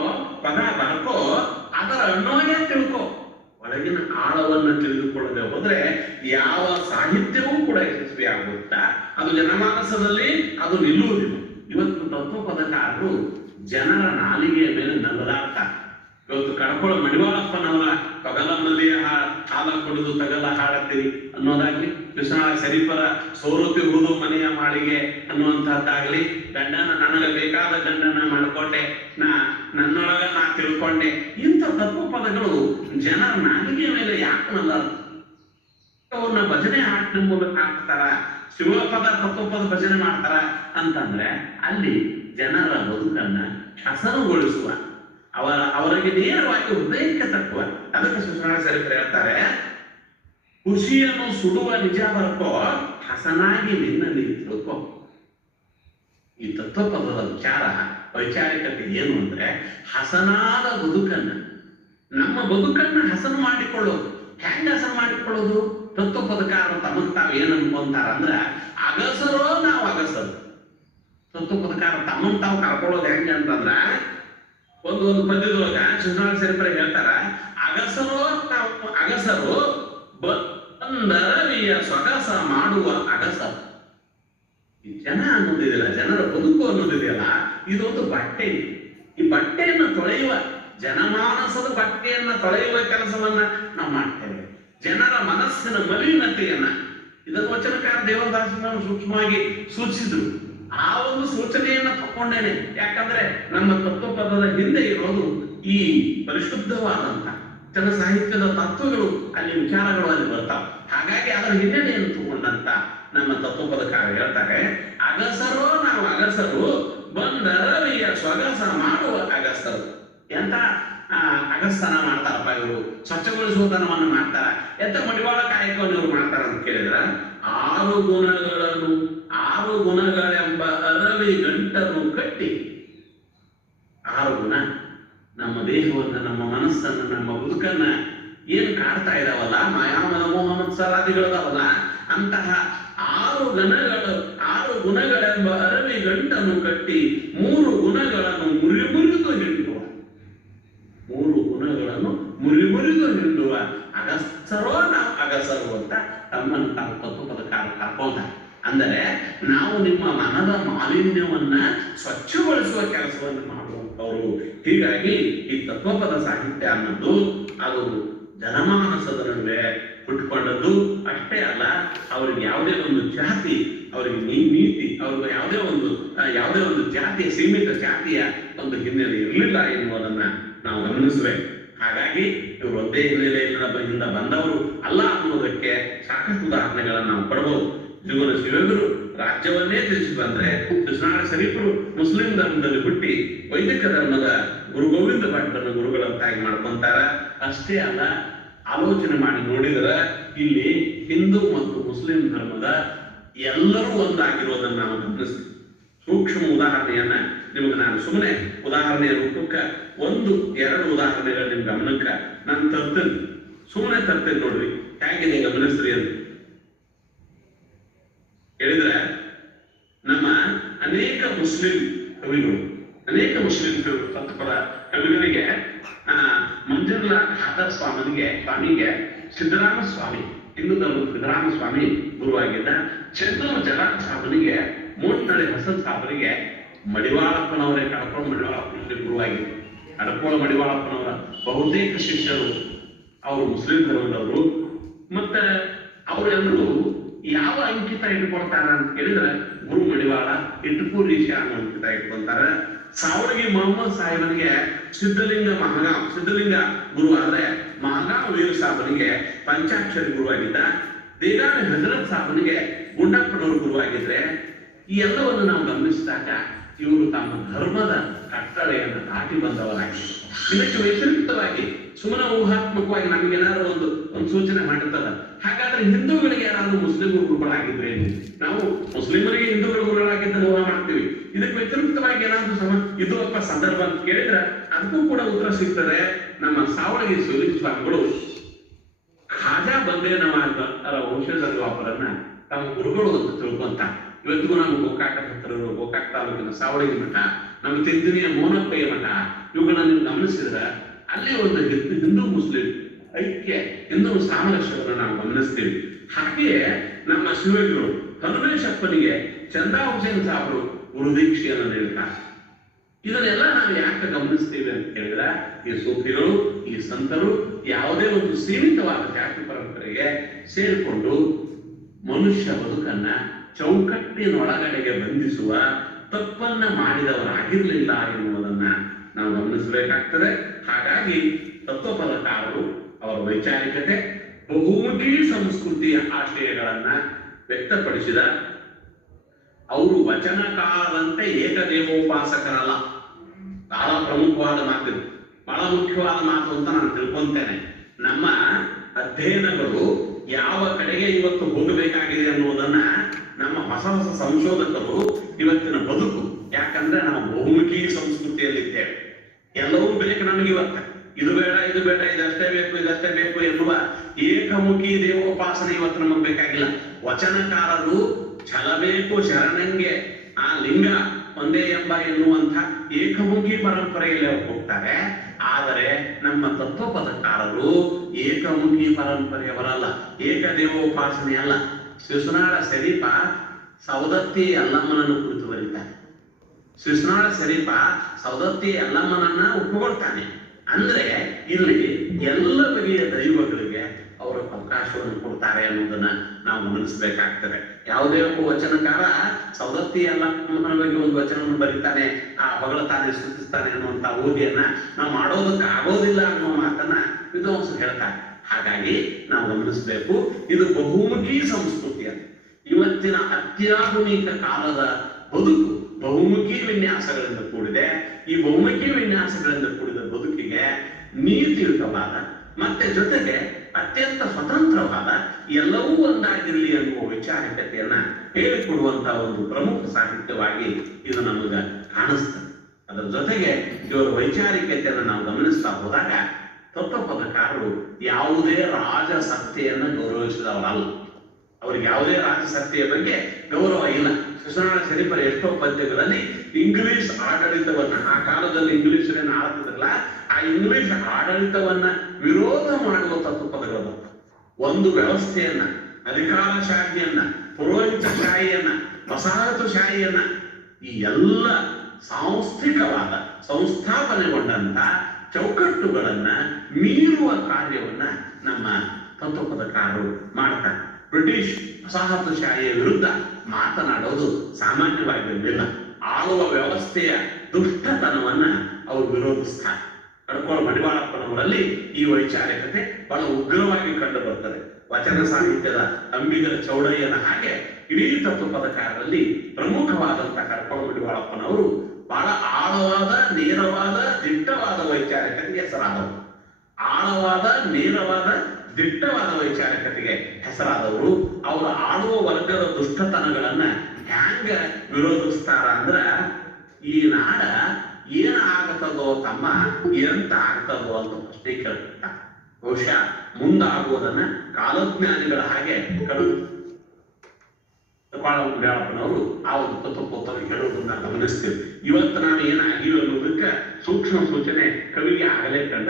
ಅದರ ಅನ್ವಯ ತಿಳ್ಕೊ. ಒಳಗಿನ ಆಳವನ್ನು ತಿಳಿದುಕೊಳ್ಳದೆ ಹೋದ್ರೆ ಯಾವ ಸಾಹಿತ್ಯವೂ ಕೂಡ ಯಶಸ್ವಿ ಆಗುತ್ತಾ, ಅದು ಜನಮಾನಸದಲ್ಲಿ ಅದು ನಿಲ್ಲುವುದಿಲ್ಲ. ಇವತ್ತು ತತ್ವಪದಕಾರರು ಜನರ ನಾಲಿಗೆಯ ಮೇಲೆ ನಲ್ಲದಾಡ್ತಾರೆ. ಇವತ್ತು ಕಣಕೋಳ ಮಡಿವಾಳಪ್ಪನವರ ತೊಗಲ ನದಿಯ ಹಾಲ ಕುಡಿದು ತಗಲ ಹಾಡತ್ತೀರಿ ಅನ್ನೋದಾಗ್ಲಿ, ಶಿಶುನಾಳ ಶರೀಫರ ಸೋರುತಿ ಹುದು ಮನೆಯ ಮಾಳಿಗೆ ಅನ್ನುವಂತಹದ್ದಾಗಲಿ, ನನಗೆ ಬೇಕಾದ ಗಂಡನ ಮಾಡ್ಕೊಂಡೆ, ನನ್ನೊಳಗ ನಾ ತಿಳ್ಕೊಂಡೆ. ಇಂಥ ತತ್ವ ಪದಗಳು ಜನರ ನಾಲಿಗೆ ಮೇಲೆ ಯಾಕನಲ್ಲ ಅವ್ರನ್ನ ಭಜನೆ ಹಾಡಿನ ಮೂಲಕ ಹಾಕ್ತಾರ, ಶಿವಪದ ತತ್ವಪದ ಭಜನೆ ಮಾಡ್ತಾರ ಅಂತಂದ್ರೆ ಅಲ್ಲಿ ಜನರ ಬದುಕನ್ನ ಹಸನುಗೊಳಿಸುವ, ಅವರಿಗೆ ನೇರವಾಗಿ ಹೃದಯಕ್ಕೆ ತಕ್ಕುವ. ಅದಕ್ಕೆ ಸುಶ್ರಾಣ ಸರಿಕರು ಹೇಳ್ತಾರೆ, ಖುಷಿಯನ್ನು ಸುಡುವ ನಿಜ ಬರ್ಕೋ, ಹಸನಾಗಿ ನಿನ್ನಲ್ಲಿ ತಿಳ್ಕೋ. ಈ ತತ್ವಪದದ ವೈಚಾರಿಕತೆ ಏನು ಅಂದ್ರೆ ಹಸನಾದ ಬದುಕನ್ನ, ನಮ್ಮ ಬದುಕನ್ನ ಹಸನು ಮಾಡಿಕೊಳ್ಳೋದು. ಹೆಂಗ ಹಸನು ಮಾಡಿಕೊಳ್ಳೋದು? ತತ್ವಪದಕಾರರು ತಮಗ್ ತಾವು ಏನ್ ಅನ್ಕೊಂತಾರ ಅಂದ್ರ ಅಗಸರೋ ನಾವು ಅಗಸರು. ತತ್ವಪದಕಾರ ತಮ್ಮನ್ ತಾವು ಕಳ್ಕೊಳ್ಳೋದು ಹೆಂಗ ಅಂತಂದ್ರ ಒಂದು ಪದ್ಯದೊಳಗ ಶಿವನಾಳ ಸರಿಪರ ಹೇಳ್ತಾರ, ಅಗಸರೋ ನಾವು ಅಗಸರು ಬಂದರವಿಯ ಸೊಗಸ ಮಾಡುವ ಅಗಸರು. ಈ ಜನ ಅನ್ನೋದಿದೆಯಲ್ಲ, ಜನರ ಬದುಕು ಅನ್ನೋದಿದೆಯಲ್ಲ, ಇದೊಂದು ಬಟ್ಟೆ. ಈ ಬಟ್ಟೆಯನ್ನು ತೊಳೆಯುವ, ಜನಮಾನಸದ ಬಟ್ಟೆಯನ್ನ ತೊಳೆಯುವ ಕೆಲಸವನ್ನ ನಾವು ಮಾಡ್ತೇವೆ. ಜನರ ಮನಸ್ಸಿನ ಮಲಿನತೆಯನ್ನ, ಇದನ್ನು ವಚನಕಾರ ದೇವದಾಸನ ಸೂಕ್ಷ್ಮವಾಗಿ ಸೂಚಿಸಿದ್ರು. ಆ ಒಂದು ಸೂಚನೆಯನ್ನ ತಕೊಂಡೇನೆ. ಯಾಕಂದ್ರೆ ನಮ್ಮ ತತ್ವಪದದ ಹಿಂದೆ ಇರೋದು ಈ ಪರಿಶುದ್ಧವಾದಂತ ಜನ ಸಾಹಿತ್ಯದ ತತ್ವಗಳು, ಅಲ್ಲಿ ವಿಚಾರಗಳು ಅಲ್ಲಿ ಬರ್ತಾವ. ಹಾಗಾಗಿ ಅದರ ಹಿನ್ನೆಲೆಯನ್ನು ತಗೊಂಡಂತ ನಮ್ಮ ತತ್ವಪದಕಾರ ಹೇಳ್ತಾರೆ, ಅಗಸರೋ ನಾವು ಅಗಸರು ಬಂದರವಿಯ ಸೊಗಸ ಮಾಡುವ ಅಗಸರು. ಎಂತ ಅಗಸ್ತನ ಮಾಡ್ತಾರಪ್ಪ ಇವರು, ಸ್ವಚ್ಛಗೊಳಿಸುವುದನವನ್ನು ಮಾಡ್ತಾರ. ಎಂತ ಮಡಿವಾಳ ಕಾಯಕವನ್ನು ಇವರು ಮಾಡ್ತಾರ ಅಂತ ಕೇಳಿದ್ರ, 6 ಗುಣಗಳನ್ನು 6 ಗುಣಗಳೆಂಬ ಅರವಿ ಗಂಟನ್ನು ಕಟ್ಟಿ. 6 ಗುಣ ನಮ್ಮ ದೇಹವನ್ನ, ನಮ್ಮ ಮನಸ್ಸನ್ನ, ನಮ್ಮ ಬದುಕನ್ನ ಏನ್ ಕಾಡ್ತಾ ಇದಾವಲ್ಲ, ಮಾಯಾಮದ ಮೋಹ ಮತ್ಸರಾದಿಗಳದಾವಲ್ಲ, ಅಂತಹ 6 ಗುಣಗಳೆಂಬ ಅರವಿ ಗಂಟನ್ನು ಕಟ್ಟಿ 3 ಗುಣಗಳನ್ನು ಮುರಿದು ಹಿಂಡುವ. 3 ಗುಣಗಳನ್ನು ಮುರಿದು ಹಿಂಡುವ ಅಗಸರೋ ನಾವು ಅಗಸರು ಅಂತ ತಮ್ಮನ್ನು ತಾವು ತತ್ವಪದಕಾರ ಕರ್ಕೊಂತಾರೆ. ಅಂದರೆ ನಾವು ನಿಮ್ಮ ಮನದ ಮಾಲಿನ್ಯವನ್ನ ಸ್ವಚ್ಛಗೊಳಿಸುವ ಕೆಲಸವನ್ನು ಮಾಡುವಂತವರು. ಹೀಗಾಗಿ ಈ ತತ್ವಪದ ಸಾಹಿತ್ಯ ಅನ್ನೋದು ಅದು ಜನಮಾನಸದ ನಡುವೆ ಹುಟ್ಟುಕೊಂಡದ್ದು ಅಷ್ಟೇ ಅಲ್ಲ, ಅವ್ರಿಗೆ ಯಾವುದೇ ಒಂದು ಜಾತಿ, ಅವರಿಗೆ ನೀತಿ, ಅವ್ರಿಗೆ ಯಾವುದೇ ಒಂದು ಜಾತಿಯ, ಸೀಮಿತ ಜಾತಿಯ ಒಂದು ಹಿನ್ನೆಲೆ ಇರಲಿಲ್ಲ ಎನ್ನುವುದನ್ನ ನಾವು ಗಮನಿಸಬೇಕು. ಹಾಗಾಗಿ ಇವರು ಒಂದೇ ಹಿನ್ನೆಲೆಯಿಂದ ಬಂದವರು ಅಲ್ಲ ಅನ್ನುವುದಕ್ಕೆ ಸಾಕಷ್ಟು ಉದಾಹರಣೆಗಳನ್ನು ನಾವು ಕೊಡಬಹುದು. ಜೀವನ ಶಿವಗುರು ರಾಜ್ಯವನ್ನೇ ತಿಳಿಸಿ ಬಂದ್ರೆ, ಕೃಷ್ಣಾಳ ಶರೀಫರು ಮುಸ್ಲಿಂ ಧರ್ಮದಲ್ಲಿ ಹುಟ್ಟಿ ವೈದಿಕ ಧರ್ಮದ ಗುರು ಗೋವಿಂದ ಭಟ್ಟರನ್ನು ಗುರುಗಳಂತಾಗಿ ಮಾಡ್ಕೊಂತಾರ. ಅಷ್ಟೇ ಅಲ್ಲ, ಆಲೋಚನೆ ಮಾಡಿ ನೋಡಿದ್ರೆ ಇಲ್ಲಿ ಹಿಂದೂ ಮತ್ತು ಮುಸ್ಲಿಂ ಧರ್ಮದ ಎಲ್ಲರೂ ಒಂದಾಗಿರೋದನ್ನ ನಾವು ಗಮನಿಸ್ತೀವಿ. ಸೂಕ್ಷ್ಮ ಉದಾಹರಣೆಯನ್ನ ನಿಮ್ಗೆ ನಾನು ಸುಮ್ಮನೆ ಉದಾಹರಣೆಯ ರೂಪಕ್ಕೆ 1-2 ಉದಾಹರಣೆಗಳು ನಿಮ್ ಗಮನಕ್ಕೆ ನಾನು ತರ್ತೇನೆ. ಸುಮ್ಮನೆ ತರ್ತೇನೆ ನೋಡ್ರಿ, ಹೇಗಿದೆ ಗಮನಿಸ್ರಿ ಅಂತ ಹೇಳಿದ್ರೆ, ನಮ್ಮ ಅನೇಕ ಮುಸ್ಲಿಂ ಕವಿಗಳು ತತ್ವಪದ ಕವಿಗಳಿಗೆ ಮಂಜುನಾಥ ಖಾದರ್ ಸ್ವಾಮಿಗೆ ಸಿದ್ದರಾಮ ಸ್ವಾಮಿ, ಹಿಂದೂ ಧರ್ಮದ ಸಿದ್ದರಾಮ ಸ್ವಾಮಿ ಗುರುವಾಗಿದ್ದ. ಚಂದ್ರ ಜಲಾನ್ ಸಾಬನಿಗೆ, ಮೋಟ್ನಳ್ಳಿ ಹಸನ್ ಸಾಬರಿಗೆ ಮಡಿವಾಳಪ್ಪನವರೇ ಕಡಕೋಳ ಮಡಿವಾಳಪ್ಪನವರೇ ಗುರುವಾಗಿದ್ದ. ಕಡಕೋಳ ಮಡಿವಾಳಪ್ಪನವರ ಬಹುತೇಕ ಶಿಷ್ಯರು ಅವರು ಮುಸ್ಲಿಂ ಧರ್ಮದವರು. ಮತ್ತೆ ಅವರೆಲ್ಲರೂ ಯಾವ ಅಂಕಿತ ಇಟ್ಕೊಳ್ತಾರ ಅಂತ ಕೇಳಿದ್ರೆ, ಗುರು ಮಡಿವಾಳ, ಇಟ್ಪೂರ್ ಈಶಾ ಅನ್ನೋ ಅಂಕಿತ ಇಟ್ಕೊಳ್ತಾರ. ಸಾವಳಗಿ ಮೊಹಮ್ಮದ್ ಸಾಹೇಬನಿಗೆ ಸಿದ್ಧಲಿಂಗ ಗುರು ಆದ್ರೆ, ಮಹಾಗಾವ್ ವೀರ್ ಸಾಬನಿಗೆ ಪಂಚಾಕ್ಷರಿ ಗುರುವಾಗಿದ್ದ. ದೇಗಾವಿ ಹಜರತ್ ಸಾಬನಿಗೆ ಗುಂಡಪ್ಪನವರು ಗುರುವಾಗಿದ್ರೆ, ಈ ಎಲ್ಲವನ್ನು ನಾವು ಗಮನಿಸಿದಾಗ ಇವರು ತಮ್ಮ ಧರ್ಮದ ಕಟ್ಟಳೆಯನ್ನು ದಾಟಿ ಬಂದವರಾಗಿ, ಇದಕ್ಕೆ ವ್ಯತಿರಿಕ್ತವಾಗಿ ಸುಮ್ಮನೆ ಊಹಾತ್ಮಕವಾಗಿ ನಮಗೆ ಏನಾದ್ರು ಒಂದು ಸೂಚನೆ ಮಾಡಿರ್ತದ. ಹಾಗಾದ್ರೆ ಹಿಂದೂಗಳಿಗೆ ಯಾರಾದ್ರೂ ಮುಸ್ಲಿಂ ಗುರುಗಳಾಗಿದ್ರೇನು? ನಾವು ಮುಸ್ಲಿಮರಿಗೆ ಹಿಂದೂಗಳ ಗುರುಗಳಾಗಿದ್ದ ಊಹಾ ಮಾಡ್ತೀವಿ. ಇದಕ್ಕೆ ವ್ಯತಿರಿಕ್ತವಾಗಿ ಏನಾದ್ರೂ ಇದು ಅಪ್ಪ ಸಂದರ್ಭ ಅಂತ ಕೇಳಿದ್ರೆ ಅದಕ್ಕೂ ಕೂಡ ಉತ್ತರ ಸಿಗ್ತದೆ. ನಮ್ಮ ಸಾವಳಗಿ ಶಿವಲಿಂಗ ಸ್ವಾಮಿಗಳು ಖಾಜಾ ಬಂದೇ ನವಾಜರ ವಂಶಜರನ್ನ ತಮ್ಮ ಗುರುಗಳು ಅಂತ ತಿಳ್ಕೊಂತ ಇವತ್ತಿಗೂ ನಮ್ಮ ಗೋಕಾಕ ಹತ್ತಿರ ಗೋಕಾಕ ತಾಲೂಕಿನ ಸಾವಳಗಿ ಮಠ, ನಮ್ಮ ತಿಂದಿನಿಯ ಮೋನಪ್ಪಯ್ಯ ಮಠ, ಇವುಗಳನ್ನ ನೀವು ಗಮನಿಸಿದ್ರೆ ಅಲ್ಲಿ ಒಂದು ಹಿಂದೂ ಮುಸ್ಲಿಂ ಐಕ್ಯ, ಹಿಂದೂ ಸಾಮರಸ್ಯವನ್ನು ನಾವು ಗಮನಿಸ್ತೀವಿ. ಹಾಗೆಯೇ ನಮ್ಮ ಶಿವಗುರು ಹನುಮೇಶಪ್ಪನಿಗೆ ಚಂದಾ ಹುಸೇನ್ ಸಾಹರು ಗುರುದೀಕ್ಷೆಯನ್ನು ನೀಡ್ತಾರೆ. ಇದನ್ನೆಲ್ಲ ನಾವು ಯಾಕೆ ಗಮನಿಸ್ತೀವಿ ಅಂತ ಹೇಳಿದ್ರೆ, ಈ ಸೂಫಿಗಳು, ಈ ಸಂತರು ಯಾವುದೇ ಒಂದು ಸೀಮಿತವಾದ ಜಾತಿ ಪರಂಪರೆಗೆ ಸೇರಿಕೊಂಡು ಮನುಷ್ಯ ಬದುಕನ್ನ ಚೌಕಟ್ಟಿನೊಳಗಡೆಗೆ ಬಂಧಿಸುವ ತಪ್ಪನ್ನ ಮಾಡಿದವರಾಗಿರ್ಲಿಲ್ಲ ಎನ್ನುವುದನ್ನ ನಾವು ಗಮನಿಸಬೇಕಾಗ್ತದೆ. ಹಾಗಾಗಿ ತತ್ವಪದಕಾರರು ಅವರ ವೈಚಾರಿಕತೆ ಬಹುಮುಖಿ ಸಂಸ್ಕೃತಿಯ ಆಶಯಗಳನ್ನ ವ್ಯಕ್ತಪಡಿಸಿದ. ಅವರು ವಚನಕಾರರಂತೆ ಏಕದೇವೋಪಾಸಕರಲ್ಲ. ಬಹಳ ಪ್ರಮುಖವಾದ ಮಾತು, ಬಹಳ ಮುಖ್ಯವಾದ ಮಾತು ಅಂತ ನಾನು ತಿಳ್ಕೊಂತೇನೆ. ನಮ್ಮ ಅಧ್ಯಯನಗಳು ಯಾವ ಕಡೆಗೆ ಇವತ್ತು ಹೋಗಬೇಕಾಗಿದೆ ಅನ್ನೋದನ್ನ ನಮ್ಮ ಹೊಸ ಹೊಸ ಸಂಶೋಧಕರು ಇವತ್ತಿನ ಬದುಕು, ಯಾಕಂದ್ರೆ ನಾವು ಬಹುಮುಖಿ ಸಂಸ್ಕೃತಿಯಲ್ಲಿದ್ದೇವೆ. ಎಲ್ಲವೂ ಬೇಕು ನಮಗೆ ಇವತ್ತ, ಇದು ಬೇಡ ಇದು ಬೇಡ, ಇದಷ್ಟೇ ಬೇಕು ಇದಷ್ಟೇ ಬೇಕು ಎನ್ನುವ ಏಕಮುಖಿ ದೇವೋಪಾಸನೆ ಇವತ್ತು ನಮಗೆ ಬೇಕಾಗಿಲ್ಲ. ವಚನಕಾರರು ಛಲಬೇಕು ಶರಣಂಗೆ ಆ ಲಿಂಗ ಒಂದೇ ಎಂಬ ಎನ್ನುವಂಥ ಏಕಮುಖಿ ಪರಂಪರೆಯಲ್ಲಿ ಹೋಗ್ತಾರೆ. ಆದರೆ ನಮ್ಮ ತತ್ವಪದಕಾರರು ಏಕಮುಖಿ ಪರಂಪರೆಯವರಲ್ಲ, ಏಕದೇವೋಪಾಸನೆ ಅಲ್ಲ. ಶಿಶುನಾಳ ಶರೀಫ ಸೌದತ್ತಿ ಯಲ್ಲಮ್ಮನನ್ನು ಕುರಿತು ಬರೀತಾರೆ. ಶಿಶುನಾಳ ಶರೀಫ ಸೌದತ್ತಿ ಯಲ್ಲಮ್ಮನನ್ನ ಒಪ್ಪಿಕೊಳ್ತಾನೆ. ಅಂದ್ರೆ ಇಲ್ಲಿ ಎಲ್ಲ ಬಗೆಯ ದೈವಗಳಿಗೆ ಅವರ ಅವಕಾಶವನ್ನು ಕೊಡ್ತಾರೆ ಅನ್ನೋದನ್ನ ನಾವು ಗಮನಿಸಬೇಕಾಗ್ತದೆ. ಯಾವುದೇ ಒಬ್ಬ ವಚನಕಾರ ಸೌದತ್ತಿ ಯಲ್ಲಮ್ಮನ ಬಗ್ಗೆ ಒಂದು ವಚನವನ್ನು ಬರೀತಾನೆ, ಆ ಹೊಗಳತಾನೆ ಸ್ತುತಿಸ್ತಾನೆ ಅನ್ನುವಂತ ಓದಿಯನ್ನ ನಾವು ಮಾಡೋದಕ್ಕೆ ಆಗೋದಿಲ್ಲ ಅನ್ನುವ ಮಾತನ್ನ ವಿದ್ವಾಂಸರು ಹೇಳ್ತಾರೆ. ಹಾಗಾಗಿ ನಾವು ಗಮನಿಸಬೇಕು, ಇದು ಬಹುಮುಖಿ ಸಂಸ್ಕೃತಿಯ ಇವತ್ತಿನ ಅತ್ಯಾಧುನಿಕ ಕಾಲದ ಬದುಕು ಬಹುಮುಖಿ ವಿನ್ಯಾಸಗಳಿಂದ ಕೂಡಿದೆ. ಈ ಬಹುಮುಖಿ ವಿನ್ಯಾಸಗಳಿಂದ ಕೂಡಿದ ಬದುಕಿಗೆ ನೀತಿಯುತವಾದ ಮತ್ತೆ ಜೊತೆಗೆ ಅತ್ಯಂತ ಸ್ವತಂತ್ರವಾದ ಎಲ್ಲವೂ ಒಂದಾಗಿರಲಿ ಅನ್ನುವ ವಿಚಾರಕತೆಯನ್ನ ಹೇಳಿಕೊಡುವಂತಹ ಒಂದು ಪ್ರಮುಖ ಸಾಹಿತ್ಯವಾಗಿ ಇದು ನಮಗೆ ಕಾಣಿಸ್ತದೆ. ಅದರ ಜೊತೆಗೆ ಇವರ ವೈಚಾರಿಕತೆಯನ್ನು ನಾವು ಗಮನಿಸ್ತಾ ಹೋದಾಗ ತತ್ವಪದಕಾರರು ಯಾವುದೇ ರಾಜಸತ್ತೆಯನ್ನು ಗೌರವಿಸಿದವರಲ್ಲ. ಅವ್ರಿಗೆ ಯಾವುದೇ ರಾಜಸತ್ತೆಯ ಬಗ್ಗೆ ಗೌರವ ಇಲ್ಲ. ಶಿಶುನಾಳ ಶರೀಫರ ಎಷ್ಟೋ ಪದ್ಯಗಳಲ್ಲಿ ಇಂಗ್ಲಿಷ್ ಆಡಳಿತವನ್ನ, ಆ ಕಾಲದಲ್ಲಿ ಇಂಗ್ಲಿಷರನ್ನ ಆಳ್ತಿದ್ರಲ್ಲ, ಆ ಇಂಗ್ಲಿಷ್ ಆಡಳಿತವನ್ನ ವಿರೋಧ ಮಾಡುವ ತತ್ವಪದಗಳು. ಒಂದು ವ್ಯವಸ್ಥೆಯನ್ನ, ಅಧಿಕಾರಶಾಹಿಯನ್ನ, ಪುರೋಹಿತಶಾಹಿಯನ್ನ, ವಸಾಹತುಶಾಹಿಯನ್ನ, ಈ ಎಲ್ಲ ಸಾಂಸ್ಥಿಕವಾದ ಸಂಸ್ಥಾಪನೆಗೊಂಡಂತ ಚೌಕಟ್ಟುಗಳನ್ನ ಮೀರುವ ಕಾರ್ಯವನ್ನ ನಮ್ಮ ತತ್ವಪದಕಾರರು ಮಾಡ್ತಾರೆ. ಬ್ರಿಟಿಷ್ ವಸಾಹತುಶಾಹಿಯ ವಿರುದ್ಧ ಮಾತನಾಡೋದು ಸಾಮಾನ್ಯವಾಗಿರಲಿಲ್ಲ. ಆಳುವ ವ್ಯವಸ್ಥೆಯ ದುಷ್ಟತನವನ್ನ ಅವರು ವಿರೋಧಿಸ್ತಾರೆ. ಕಡ್ಕೋಳ ಮಡಿವಾಳಪ್ಪನವರಲ್ಲಿ ಈ ವೈಚಾರಿಕತೆ ಬಹಳ ಉಗ್ರವಾಗಿ ಕಂಡು ಬರ್ತದೆ. ವಚನ ಸಾಹಿತ್ಯದ ಅಂಬಿಗರ ಚೌಡಯ್ಯನ ಹಾಗೆ ಇಡೀ ತತ್ವಪದಕಾರರಲ್ಲಿ ಪ್ರಮುಖವಾದಂತಹ ಕಡ್ಕೋಳ ಮಡಿವಾಳಪ್ಪನವರು ಬಹಳ ಆಳವಾದ, ನೇರವಾದ, ದಿಟ್ಟವಾದ ವೈಚಾರಿಕತೆಗೆ ಹೆಸರಾದವರು. ಆಳವಾದ, ನೇರವಾದ, ದಿಟ್ಟವಾದ ವೈಚಾರಿಕತೆಗೆ ಹೆಸರಾದವರು. ಅವರು ಆಳುವ ವರ್ಗದ ದುಷ್ಟತನಗಳನ್ನ ಹ್ಯಾಂಗ ವಿರೋಧಿಸ್ತಾರ ಅಂದ್ರ, ಈ ನಾಡ ಏನ ಆಗತ್ತದೋ ತಮ್ಮ, ಎಂತ ಆಗ್ತದೋ ಅಂತ ಪ್ರಶ್ನೆ ಕೇಳ್ತಾರೆ. ಬಹುಶಃ ಮುಂದಾಗುವುದನ್ನ ಕಾಲಜ್ಞಾನಿಗಳ ಹಾಗೆ ಮಡಿವಾಳಪ್ಪನವರು ಆ ಒಂದು ತತ್ವಪೋತ್ತನ್ನು ಹೇಳುವುದನ್ನ ಗಮನಿಸ್ತೀವಿ. ಇವತ್ತು ನಾವು ಏನಾಗಿವೆ ಅನ್ನೋದಕ್ಕೆ ಸೂಕ್ಷ್ಮ ಸೂಚನೆ ಕವಿಗೆ ಆಗಲೇ ಕಂಡ.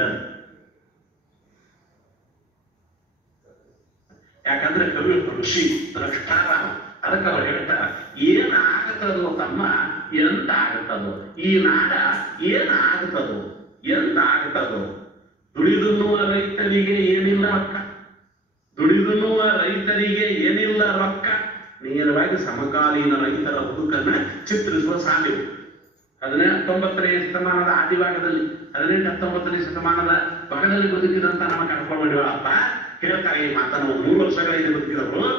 ಯಾಕಂದ್ರೆ ಕವಿ ಋಷಿ ರಕ್ಷಾರ, ಅದಕ್ಕೆ ಅವ್ರು ಹೇಳ್ತಾರ, ಏನ್ ಆಗತ್ತದೋ ತಮ್ಮ, ಎಂತ ಆಗತ್ತದೋ ಈ ನಾಡ, ಏನ್ ಆಗತ್ತದೋ ಎಂತ ಆಗತ್ತದೋ, ದುಡಿದುನ್ನುವ ರೈತರಿಗೆ ಏನಿಲ್ಲ ರೊಕ್ಕ, ದುಡಿದುನ್ನುವ ರೈತರಿಗೆ ಏನಿಲ್ಲ ರೊಕ್ಕ. ನೇರವಾಗಿ ಸಮಕಾಲೀನ ರೈತರ ಬದುಕನ್ನ ಚಿತ್ರಿಸುವ ಸಾಲಿವೆ. 19ನೇ ಶತಮಾನದ ಆದಿಭಾಗದಲ್ಲಿ, 18-19ನೇ ಶತಮಾನದ ಭಾಗದಲ್ಲಿ ಬದುಕಿದಂತ ನಮ್ಮ ಕಡ್ಕೋಳ ಮಡಿವಾಳಪ್ಪ ಹೇಳ್ತಾರೆ ಈ ಮಾತನ್ನು. 3 ವರ್ಷಗಳಿಂದ ಬದುಕಿದವರು,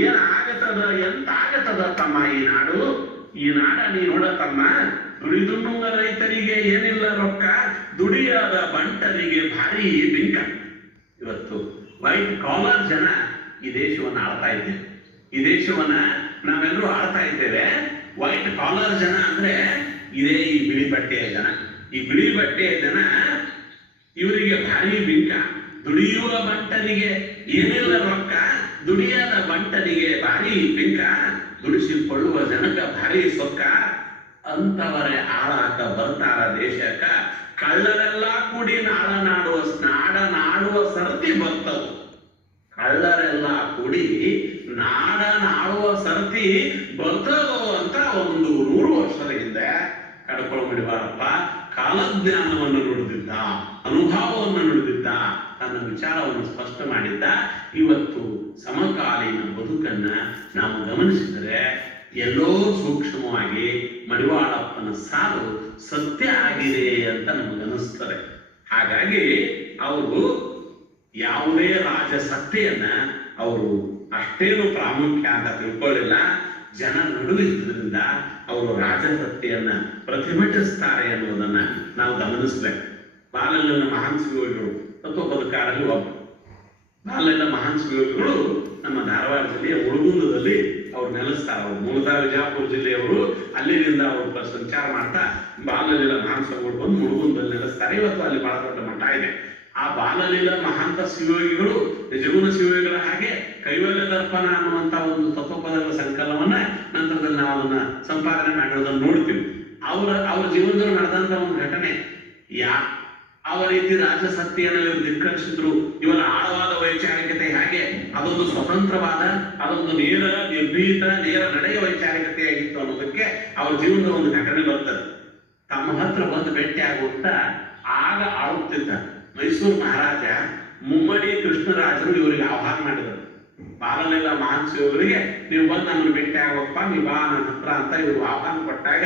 ಏನ್ ಆಗತ್ತದ ಎಂತ ಆಗತ್ತದ ತಮ್ಮ ಈ ನಾಡು, ಈ ನಾಡ ನೀ ನೋಡ ತಮ್ಮ, ದುಡಿದುಣ್ಣುವ ರೈತರಿಗೆ ಏನಿಲ್ಲ ರೊಕ್ಕ, ದುಡಿಯಾದ ಬಂಟರಿಗೆ ಭಾರಿ ಬಿಂಕ. ಇವತ್ತು ವೈಟ್ ಕಾಲರ್ ಜನ ಈ ದೇಶವನ್ನು ಆಳ್ತಾ ಇದ್ದೇವೆ. ಈ ದೇಶವನ್ನ ನಾವೆಲ್ಲರೂ ಆಳ್ತಾ ಇದ್ದೇವೆ. ವೈಟ್ ಕಾಲರ್ ಜನ ಅಂದ್ರೆ ಇದೇ ಈ ಬಿಳಿ ಬಟ್ಟೆಯ ಜನ. ಈ ಬಿಳಿ ಬಟ್ಟೆಯ ಜನ ಇವರಿಗೆ ಭಾರಿ ಬಿಂಕ. ದುಡಿಯುವ ಬಂಟರಿಗೆ ಏನಿಲ್ಲ ರೊಕ್ಕ, ದುಡಿಯದ ಬಂಟರಿಗೆ ಭಾರಿ ಬಿಂಕ, ದುಡಿಸಿಕೊಳ್ಳುವ ಜನಕ ಭಾರಿ ಸೊಕ್ಕ, ಅಂತವರೇ ಆಳಾಕ ಬರ್ತಾರ ದೇಶಕ್ಕ, ಕಳ್ಳರೆಲ್ಲ ಕೂಡಿ ನಾಡುವ ಸರತಿ ಬರ್ತವು. ಕಳ್ಳರೆಲ್ಲ ಕೂಡಿ ನಾಡುವ ಸರತಿ ಬರ್ತದೋ ಅಂತ ಒಂದು 100 ವರ್ಷದ ಹಿಂದೆ ಕಡ್ಕೋಳ ಮಡಿವಾಳಪ್ಪ ಕಾಲಜ್ಞಾನವನ್ನು ನುಡಿದಿದ್ದ, ಅನುಭವವನ್ನು ನುಡಿದಿದ್ದ, ತನ್ನ ವಿಚಾರವನ್ನು ಸ್ಪಷ್ಟ ಮಾಡಿದ್ದ. ಇವತ್ತು ಸಮಕಾಲೀನ ಬದುಕನ್ನ ನಾವು ಗಮನಿಸಿದರೆ ಎಲ್ಲೋ ಸೂಕ್ಷ್ಮವಾಗಿ ಮಡಿವಾಳಪ್ಪನ ಸಾಲು ಸತ್ಯ ಆಗಿದೆ ಅಂತ ನಮಗನಿಸ್ತದೆ. ಹಾಗಾಗಿ ಅವರು ಯಾವುದೇ ರಾಜಸತ್ತೆಯನ್ನ ಅವರು ಅಷ್ಟೇನು ಪ್ರಾಮುಖ್ಯ ಅಂತ ತಿಳ್ಕೊಳ್ಳಿಲ್ಲ. ಜನ ನಡುವಿದ್ರಿಂದ ಅವರು ರಾಜಸತ್ತೆಯನ್ನ ಪ್ರತಿಭಟಿಸ್ತಾರೆ ಅನ್ನೋದನ್ನ ನಾವು ಗಮನಿಸ್ಬೇಕು. ಬಾಲಲಿನ ಮಹಾನ್ ಶಿವಯೋಗಿಗಳು ತತ್ವಪದಕಾರರಲ್ಲಿ ಒಬ್ಬ. ಬಾಲಲಿನ ಮಹಾನ್ ಶಿವಯೋಗಿಗಳು ನಮ್ಮ ಧಾರವಾಡ ಜಿಲ್ಲೆಯ ಮುಳುಗುಂದದಲ್ಲಿ ಅವ್ರು ನೆಲೆಸ್ತಾರೆ. ಅವರು ಮೂಲತಃ ವಿಜಯಪುರ ಜಿಲ್ಲೆಯವರು. ಅಲ್ಲಿಂದ ಅವರು ಸಂಚಾರ ಮಾಡ್ತಾ ಬಾಲಲೀಲ ಮಹಾನ್ ಸ್ವಾಮಿಗಳು ಬಂದು ಮುಳುಗುಂದದಲ್ಲಿ ನೆಲೆಸ್ತಾರೆ. ಇವತ್ತು ಅಲ್ಲಿ ಬಹಳ ದೊಡ್ಡ ಮಠ ಇದೆ. ಆ ಬಾಲಲೀಲ ಮಹಾಂತ ಶಿವಯೋಗಿಗಳು ನಿಜಗುಣ ಶಿವಯೋಗಿಗಳ ಹಾಗೆ ಕೈವಲ್ಯ ದರ್ಪಣ ಅನ್ನುವಂತ ಒಂದು ತತ್ವಪದಗಳ ಸಂಕಲನವನ್ನ ನಂತರದಲ್ಲಿ ನಾವು ಅದನ್ನ ಸಂಪಾದನೆ ಮಾಡಿರೋದನ್ನ ನೋಡ್ತೀವಿ. ಅವ್ರ ಜೀವನದಲ್ಲಿ ನಡೆದಂತ ಒಂದು ಘಟನೆ ಯಾವ ರೀತಿ ರಾಜಸತ್ತೆಯನ್ನು ಇವರು ಧಿಕ್ಕರಿಸಿದ್ರು, ಇವರ ಆಳವಾದ ವೈಚಾರಿಕತೆ ಹೇಗೆ ಅದೊಂದು ಸ್ವತಂತ್ರವಾದ, ಅದೊಂದು ನೇರ ನಿರ್ಭೀತ ನೇರ ನಡೆಯ ವೈಚಾರಿಕತೆಯಾಗಿತ್ತು ಅನ್ನೋದಕ್ಕೆ ಅವ್ರ ಜೀವನದ ಒಂದು ಘಟನೆ ಬರ್ತದೆ. ತಮ್ಮ ಹತ್ರ ಬಂದು ಭೇಟಿ ಆಗುತ್ತಾ ಆಗ ಆಳುತ್ತಿದ್ದ ಮೈಸೂರು ಮಹಾರಾಜ ಮುಮ್ಮಡಿ ಕೃಷ್ಣರಾಜರು ಇವರಿಗೆ ಆಹ್ವಾನ ಮಾಡಿದರು. ಬಾಲಲಿಂಗ ಮಹಾನ್ ಶಿವಗಳಿಗೆ ನೀವು ಬಂದು ನಮ್ಮನ್ನು ಭೇಟಿ ಆಗಪ್ಪ, ನೀ ಬಾ ನನ್ನ ಹತ್ರ ಅಂತ ಇವರು ಆಹ್ವಾನ ಕೊಟ್ಟಾಗ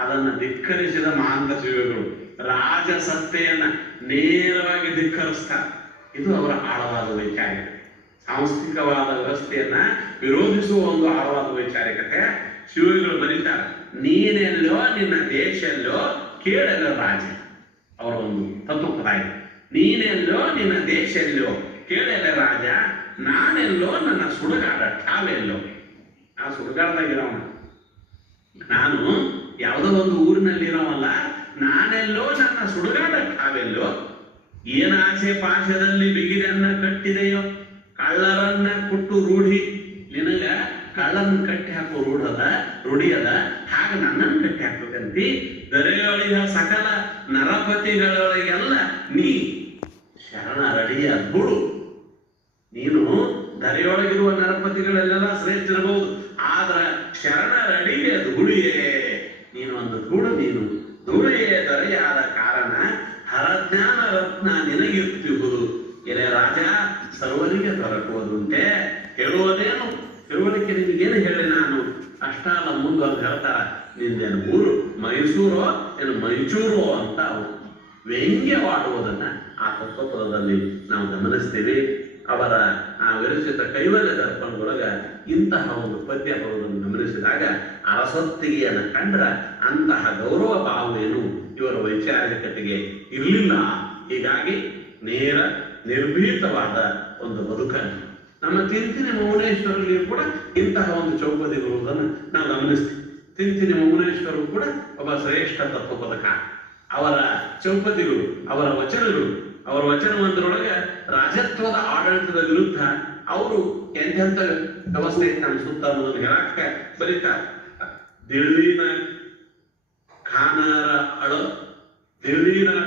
ಅದನ್ನ ಧಿಕ್ಕರಿಸಿದ ಮಹಾಂತ ಶಿವಗಳು ರಾಜಸತ್ತೆಯನ್ನ ನೇರವಾಗಿ ಧಿಕ್ಕರಿಸ್ತಾರೆ. ಇದು ಅವರ ಆಳವಾದ ವೈಚಾರಿಕತೆ. ಸಾಂಸ್ಥಿಕವಾದ ವ್ಯವಸ್ಥೆಯನ್ನ ವಿರೋಧಿಸುವ ಒಂದು ಆಳವಾದ ವೈಚಾರಿಕತೆ. ಶಿವಗಳು ಬರೀತಾರೆ, ನೀನೆಲ್ಲೋ ನಿನ್ನ ದೇಶಲ್ಲೋ ಕೇಳಲ್ಲ ರಾಜ. ಅವರ ಒಂದು ತತ್ವಪದ ಇದೆ. ನೀನೆಲ್ಲೋ ನಿನ್ನ ದೇಶಲ್ಲೋ ಕೇಳಲ್ಲ ರಾಜ, ನಾನೆಲ್ಲೋ ನನ್ನ ಸುಡುಗಾಡ ಠಾವೆಲ್ಲೋ. ಆ ಸುಡುಗಾಡದಾಗಿರೋಣ ನಾನು ಯಾವುದೋ ಒಂದು ಊರಿನಲ್ಲಿರೋವಲ್ಲ, ನಾನೆಲ್ಲೋ ನನ್ನ ಸುಡುಗಾಡ ಠಾವೆಲ್ಲೋ. ಏನ ಆಸೆ ಪಾಶದಲ್ಲಿ ಬಿಗಿರನ್ನ ಕಟ್ಟಿದೆಯೋ, ಕಳ್ಳರನ್ನ ಕೊಟ್ಟು ರೂಢಿ. ನಿನಗ ಕಳ್ಳರನ್ನ ಕಟ್ಟಿ ಹಾಕೋ ರೂಢಿ ಅದ, ಹಾಗೆ ನನ್ನನ್ನು ಕಟ್ಟಿ ಹಾಕ್ಬೇಕಂತಿ. ದರೆಯೊಳಿಗ ಸಕಲ ನರಪತಿಗಳೊಳಗೆಲ್ಲ ನೀ ಶರಣರಡಿಯ ಧೂಳು. ನೀನು ದರೆಯೊಳಗಿರುವ ನರಪತಿಗಳೆಲ್ಲ ಶ್ರೇಷ್ಠರಬಹುದು, ಆದ್ರ ಶರಣರಡಿಗೆ ಧೂಳಿಯೇ ನೀನು ಒಂದು ಧೂಳು. ನೀನು ಧೂಳಿಯೇ ದರೆಯಾದ ಕಾರಣ ಹರಜ್ಞಾನ ರತ್ನ ನಿನಗಿರ್ತಿಹುದು. ಎಲೆ ರಾಜ ಸರ್ವರಿಗೆ ದೊರಕುವುದುಂಟೆ, ಹೇಳುವುದೇನು ತಿಳುವಳಿಕೆ ನಿಮಗೇನು ಹೇಳಿ ನಾನು ಅಷ್ಟಾಲ ಮುಂದುವರೆದು ಹೇಳ್ತಾರ. ನಿಂದೇನು ಊರು ಮೈಸೂರೋ ಏನು ಮೈಸೂರೋ ಅಂತ ವ್ಯಂಗ್ಯವಾಡುವುದನ್ನ ಆ ತತ್ವಪದದಲ್ಲಿ ನಾವು ಗಮನಿಸ್ತೀವಿ. ಅವರ ಆ ವಿರಚಿತ ಕೈವಲ್ಯ ದರ್ಪಣದೊಳಗ ಇಂತಹ ಒಂದು ಪದ್ಯ ಬರುವುದನ್ನು ಗಮನಿಸಿದಾಗ ಅರಸೊತ್ತಿಗೆಯನ್ನು ಕಂಡ್ರ ಅಂತಹ ಗೌರವ ಭಾವವೇನು ಇವರ ವೈಚಾರಿಕತೆಗೆ ಇರಲಿಲ್ಲ. ಹೀಗಾಗಿ ನೇರ ನಿರ್ಭೀತವಾದ ಒಂದು ಬದುಕನ್ನು ನಮ್ಮ ತಿಂತಿನಿ ಮೌನೇಶ್ವರಲ್ಲಿಯೂ ಕೂಡ ಇಂತಹ ಒಂದು ಚೌಪದಿರುವುದನ್ನು ನಾವು ಗಮನಿಸ್ತೀವಿ. ತಿಂತಿನಿ ಮೌನೇಶ್ವರರು ಕೂಡ ಒಬ್ಬ ಶ್ರೇಷ್ಠ ತತ್ವಪದಕಾರ. ಅವರ ಚೌಪದಿಗಳು, ಅವರ ವಚನಗಳು, ಅವರ ವಚನವೊಂದರೊಳಗೆ ರಾಜತ್ವದ ಆಡಳಿತದ ವಿರುದ್ಧ ಅವರು ಎಂತೆಂಥ ವ್ಯವಸ್ಥೆ ನಮ್ಮ ಸುತ್ತ ಅನ್ನೋದನ್ನು ಹೇಳಕ್ಕೆ ಬರೀತಾರೆ. ದಿಳ್ಳಿನ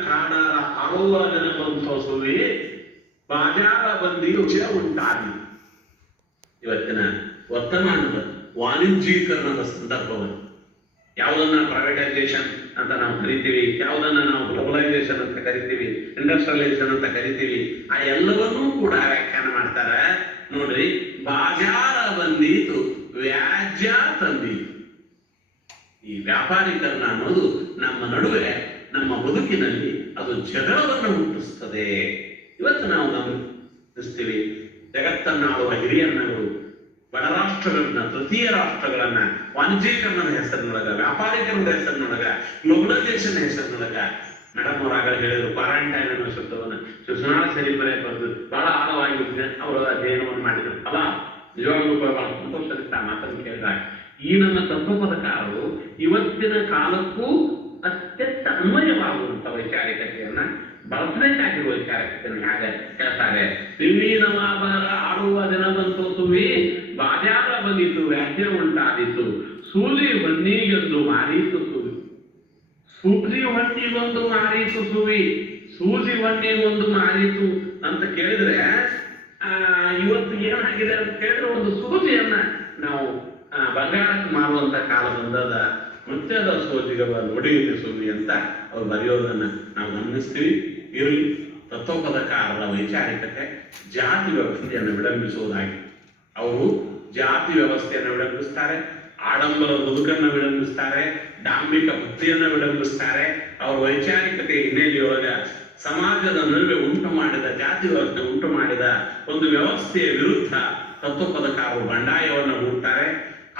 ಖಾನಾರ ಅಳುವ ಜನಪಂತೋಸುವಿ ಬಾಜಾರ ಬಂದಿಯು ಉಂಟಾಗಿ. ಇವತ್ತಿನ ವರ್ತಮಾನದ ವಾಣಿಜ್ಯೀಕರಣದ ಸಂದರ್ಭವನ್ನು ಯಾವುದನ್ನ ಪ್ರೈವೇಟೈಸೇಷನ್ ಅಂತ ನಾವು ಕರಿತೀವಿ, ಯಾವುದನ್ನ ನಾವು ಗ್ಲೋಬಲೈಸೇಷನ್ ಅಂತ ಕರಿತೀವಿ, ಇಂಡಸ್ಟ್ರಿಯಲೈಸೇಷನ್ ಅಂತ ಕರಿತೀವಿ, ಆ ಎಲ್ಲವನ್ನೂ ಕೂಡ ವ್ಯಾಖ್ಯಾನ ಮಾಡ್ತಾರೆ. ನೋಡ್ರಿ, ಬಾಜಾರ ಬಂದೀತು ವ್ಯಾಜ್ಯ ತಂದೀತು. ಈ ವ್ಯಾಪಾರೀಕರಣ ಅನ್ನೋದು ನಮ್ಮ ನಡುವೆ ನಮ್ಮ ಬದುಕಿನಲ್ಲಿ ಅದು ಜಗಳವನ್ನು ಹುಟ್ಟಿಸ್ತದೆ. ಇವತ್ತು ನಾವು ಗಮನಿಸ್ತೀವಿ, ಜಗತ್ತನ್ನಾಳುವ ಹಿರಿಯಣ್ಣಗಳು ಬಡ ರಾಷ್ಟ್ರಗಳನ್ನ, ತೃತೀಯ ರಾಷ್ಟ್ರಗಳನ್ನ ವಾಣಿಜ್ಯೀಕರಣದ ಹೆಸರಿನೊಳಗ, ವ್ಯಾಪಾರೀಕರಣದ ಹೆಸರಿನೊಳಗ, ಗ್ಲೋಬಲೈಸೇಷನ್ ಹೆಸರಿನೊಳಗ, ಮೇಡಮ್ ಅವರಾಗ ಹೇಳಿದ್ರು ಕ್ವಾರಂಟೈನ್ ಅನ್ನೋ ಶಬ್ದವನ್ನು ಸುನಾಳ ಸರಿಪರೆ ಬರೆದು ಬಹಳ ಆಳವಾಗಿ ಅವರು ಅಧ್ಯಯನವನ್ನು ಮಾಡಿದ್ರು. ಅಲ್ಲ, ನಿಜವಾಗ್ಲೂ ಬಹಳ ಸಂತೋಷದಿಂದ ಆ ಮಾತನ್ನು ಕೇಳಿದಾಗ ಈ ನಮ್ಮ ತತ್ವಪದಕಾರರು ಇವತ್ತಿನ ಕಾಲಕ್ಕೂ ಅತ್ಯಂತ ಅನ್ವಯವಾಗುವಂತ ವೈಚಾರಿಕತೆಯನ್ನ ಬಳಸಬೇಕಾಗಿರುವ ವೈಚಾರಿಕತೆಯನ್ನು ಹೇಗೆ ಹೇಳ್ತಾರೆ. ವಿವೀನವಾಬರ ಆಡುವ ದಿನದಂತೋಸುವಿ ಬಾಜಾರ ಬಂದಿತು ವ್ಯಾಜ್ಯ ಉಂಟಾದೀತು, ಸೂಲಿ ಹೊನ್ನಿಗೆಂದು ಮಾರೀತು ಸುವಿ. ಸೂಜಿ ಹೊನ್ನಿಗೊಂದು ಮಾರೀತು ಸುವಿ, ಸೂಜಿ ಹೊನ್ನಿಗೊಂದು ಮಾರೀತು ಅಂತ ಕೇಳಿದ್ರೆ ಇವತ್ತು ಏನಾಗಿದೆ ಅಂತ ಕೇಳಿದ್ರೆ ಒಂದು ಸೂಜಿಯನ್ನ ನಾವು ಬಂಗಾರಕ್ಕೆ ಮಾರುವಂತ ಕಾಲ ಬಂದದ. ಮುತ್ಯದ ಸೋಜಿಗವ ನುಡಿಯುತ್ತೆ ಸುವಿ ಅಂತ ಅವ್ರು ಬರೆಯೋದನ್ನ ನಾವು ಗಮನಿಸ್ತೀವಿ. ಇರಲಿ, ತತ್ವಪದಕಾರರ ವೈಚಾರಿಕತೆ ಜಾತಿ ವ್ಯವಸ್ಥೆಯನ್ನು ವಿಳಂಬಿಸುವುದಾಗಿ. ಅವರು ಜಾತಿ ವ್ಯವಸ್ಥೆಯನ್ನು ವಿಳಂಬಿಸ್ತಾರೆ, ಆಡಂಬರ ಬದುಕನ್ನು ವಿಡಂಬಿಸ್ತಾರೆ, ಡಾಂಬಿಕ ಬುದ್ಧಿಯನ್ನು ವಿಡಂಬಿಸ್ತಾರೆ. ಅವರ ವೈಚಾರಿಕತೆ ಹಿನ್ನೆಲೆಯೊಳಗ ಸಮಾಜದ ನಡುವೆ ಉಂಟು ಮಾಡಿದ ಜಾತಿ ವ್ಯವಸ್ಥೆ ಉಂಟು ಮಾಡಿದ ಒಂದು ವ್ಯವಸ್ಥೆಯ ವಿರುದ್ಧ ತತ್ವಪದಕಾರರು ಬಂಡಾಯವನ್ನು ಹೂಡ್ತಾರೆ.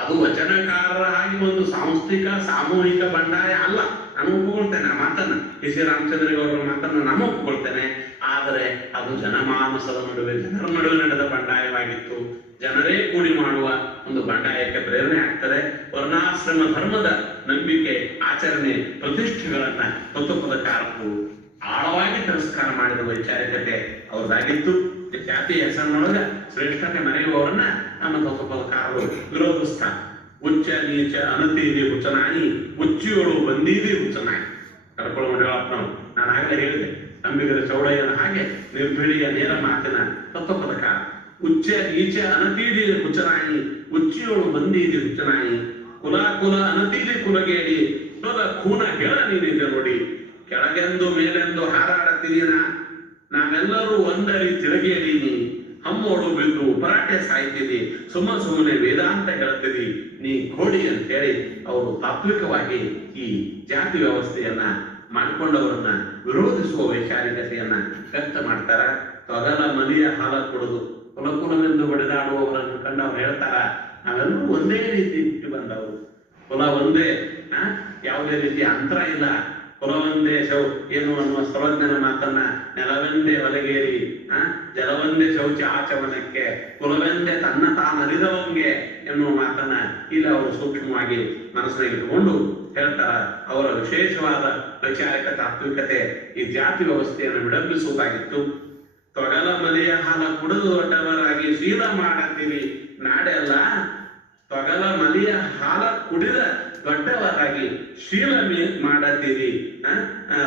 ಅದು ವಚನಕಾರರ ಹಾಗೆ ಒಂದು ಸಾಂಸ್ಥಿಕ ಸಾಮೂಹಿಕ ಬಂಡಾಯ ಅಲ್ಲ. ನಾನು ಒಪ್ಪಿಕೊಳ್ತೇನೆ ಆ ಮಾತನ್ನ, ಸಿ ರಾಮಚಂದ್ರಗೌಡರ ಮಾತನ್ನ ನಾನು ಒಪ್ಪಿಕೊಳ್ತೇನೆ. ಆದರೆ ಅದು ಜನಮಾನಸದ ನಡುವೆ, ಜನರ ನಡುವೆ ನಡೆದ ಬಂಡಾಯವಾಗಿತ್ತು. ಜನರೇ ಕೂಡಿ ಮಾಡುವ ಒಂದು ಬಂಡಾಯಕ್ಕೆ ಪ್ರೇರಣೆ ಆಗ್ತದೆ. ವರ್ಣಾಶ್ರಮ ಧರ್ಮದ ನಂಬಿಕೆ, ಆಚರಣೆ, ಪ್ರತಿಷ್ಠೆಗಳನ್ನ ತತ್ವಪದಕಾರರು ಆಳವಾಗಿ ತಿರಸ್ಕಾರ ಮಾಡಿದ ವೈಚಾರಿಕತೆ ಅವ್ರದ್ದಾಗಿತ್ತು. ಜಾತಿ ಹೆಸರಿನೊಳಗ ಶ್ರೇಷ್ಠತೆ ಮರೆಯುವವರನ್ನ ನಮ್ಮ ತತ್ವಪದಕಾರರು ವಿರೋಧಿಸ್ತಾರೆ. ಉಚ್ಚ ನೀಚ ಅನತೀದಿ ಹುಚ್ಚನಾಯಿ, ಉಚ್ಚಿಯೋಳು ಬಂದೀದಿ ಹುಚ್ಚನಾಯಿ. ಕರ್ಕೊಳ್ಳ ನಾವು ನಾನು ಆಗಲೇ ಹೇಳಿದೆ, ಅಂಬಿಗರ ಚೌಡಯ್ಯನ ಹಾಗೆ ನಿರ್ಭೀಳಿಯ ನೇರ ಮಾತಿನ ತತ್ವಪದಕಾರ. ಉಚ್ಚ ನೀಚ ಅನತೀದಿ ಹುಚ್ಚನಾಯಿ, ಉಚ್ಚಿಯೋಳು ಬಂದೀದಿ ಹುಚ್ಚನಾಯಿ. ಕುಲ ಕುಲ ಅನತೀದಿ ಕುಲಗೇಡಿ, ಕುಲದ ಖೂನ ಹೇಳ ನೀನಿದೆ ನೋಡಿ. ಕೆಳಗೆಂದು ಮೇಲೆಂದು ಹಾರಾಡತೀನ, ನಾವೆಲ್ಲರೂ ಒಂದರಿ ತಿರುಗೇಡೀನಿ. ಹಮ್ಮೋಡು ಬಿದ್ದು ಪರಾಟೆ ಸಾಯ್ತೀವಿ, ಸುಮ್ಮನೆ ವೇದಾಂತ ಹೇಳ್ತೀವಿ ನೀ ಕೋಡಿ ಅಂತ ಹೇಳಿ ಅವರು ತಾತ್ವಿಕವಾಗಿ ಈ ಜಾತಿ ವ್ಯವಸ್ಥೆಯನ್ನ ಮಾಡಿಕೊಂಡವರನ್ನ ವಿರೋಧಿಸುವ ವೈಚಾರಿಕತೆಯನ್ನ ವ್ಯಕ್ತ ಮಾಡ್ತಾರ. ತೊಗಲ ಮಲಿಯ ಹಾಲ ಕೊಡುದು ಕುಲಕುಲವೆಂದು ಬಡಿದಾಡುವವರನ್ನು ಕಂಡು ಅವ್ರು ಹೇಳ್ತಾರ, ನಾವೆಲ್ಲರೂ ಒಂದೇ ರೀತಿ ಹುಟ್ಟಿ ಬಂದವರು, ಕುಲ ಒಂದೇ, ಯಾವುದೇ ರೀತಿಯ ಅಂತರ ಇಲ್ಲ, ಕುಲವಂದೇ ಏನು ಅನ್ನುವ ಸರ್ವಜ್ಞನ ಮಾತನ್ನ ನೆಲವೆಂದೇ ಹೊಲಗೇರಿ ಜಲವಂದೇ ಶೌಚ ಆಚಮನಕ್ಕೆ ಕುಲವೆಂದೇ ತನ್ನ ತಾನರಿದವಂಗೆ ಎನ್ನುವ ಮಾತನ್ನ ಇಲ್ಲಿ ಅವರು ಸೂಕ್ಷ್ಮವಾಗಿ ಮನಸ್ಸಿನಲ್ಲಿ ಇಟ್ಟುಕೊಂಡು ಹೇಳ್ತಾರ. ಅವರ ವಿಶೇಷವಾದ ವೈಚಾರಿಕ ತಾತ್ವಿಕತೆ ಈ ಜಾತಿ ವ್ಯವಸ್ಥೆಯನ್ನು ವಿಡಂಬಿಸುವುದಾಗಿತ್ತು. ತೊಗಲ ಮಲೆಯ ಹಾಲ ಕುಡಿದು ದೊಡ್ಡವರಾಗಿ ಶೀಲ ಮಾಡತ್ತೀವಿ ನಾಡೆಲ್ಲ, ತೊಗಲ ಮಲೆಯ ಹಾಲ ಕುಡಿದ ದೊಡ್ಡವರಾಗಿ ಶೀಲ ಮಾಡತ್ತೀರಿ.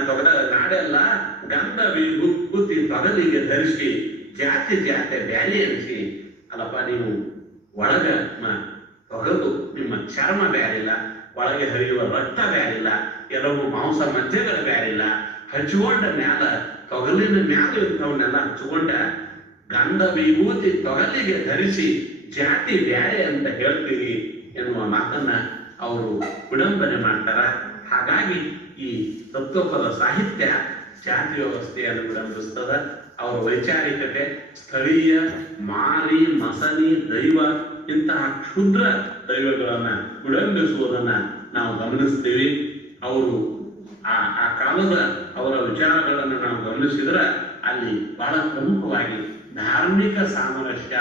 ತೊಗಲ ನಾಡೆಲ್ಲ ಗಂಧ ಗುತ್ತಿ ತೊಗಲಿಗೆ ಧರಿಸಿ ಜಾತಿ ಜಾತಿ ಬ್ಯಾಲಿ ಅನಿಸಿ. ಅಲ್ಲಪ್ಪ, ನೀವು ಒಳಗ ತೊಗದು ನಿಮ್ಮ ಚರ್ಮ ಬ್ಯಾರಿಲ್ಲ, ಒಳಗೆ ಹರಿಯುವ ರಕ್ತ ಬ್ಯಾರಿಲ್ಲ, ಕೆಲವು ಮಾಂಸ ಮಜ್ಜೆಗಳು ಬ್ಯಾರಿಲ್ಲ, ಹಚ್ಚಿಕೊಂಡ ಮ್ಯಾಲ ತೊಗಲಿನ ಮ್ಯಾಲ ಇರ್ತವನ್ನೆಲ್ಲ ಹಚ್ಚಿಕೊಂಡ ಗಂಧ ವಿಭೂತಿ ತೊಗಲಿಗೆ ಧರಿಸಿ ಜಾತಿ ಬ್ಯಾರೆ ಅಂತ ಹೇಳ್ತೀವಿ ಎನ್ನುವ ಮಾತನ್ನ ಅವರು ವಿಡಂಬನೆ ಮಾಡ್ತಾರ. ಹಾಗಾಗಿ ಈ ತತ್ವಪದ ಸಾಹಿತ್ಯ ಜಾತಿ ವ್ಯವಸ್ಥೆಯನ್ನು ವಿಡಂಬಿಸ್ತದ. ಅವರ ವೈಚಾರಿಕತೆ ಸ್ಥಳೀಯ ಮಾರಿ ಮಸನಿ ದೈವ ಇಂತಹ ಕ್ಷುದ್ರ ದೈವಗಳನ್ನ ವಿಡಂಬಿಸುವುದನ್ನ ನಾವು ಗಮನಿಸ್ತೀವಿ. ಅವರು ಆ ಕಾಲದ ಅವರ ವಿಚಾರಗಳನ್ನು ನಾವು ಗಮನಿಸಿದ್ರೆ ಅಲ್ಲಿ ಬಹಳ ಪ್ರಮುಖವಾಗಿ ಧಾರ್ಮಿಕ ಸಾಮರಸ್ಯ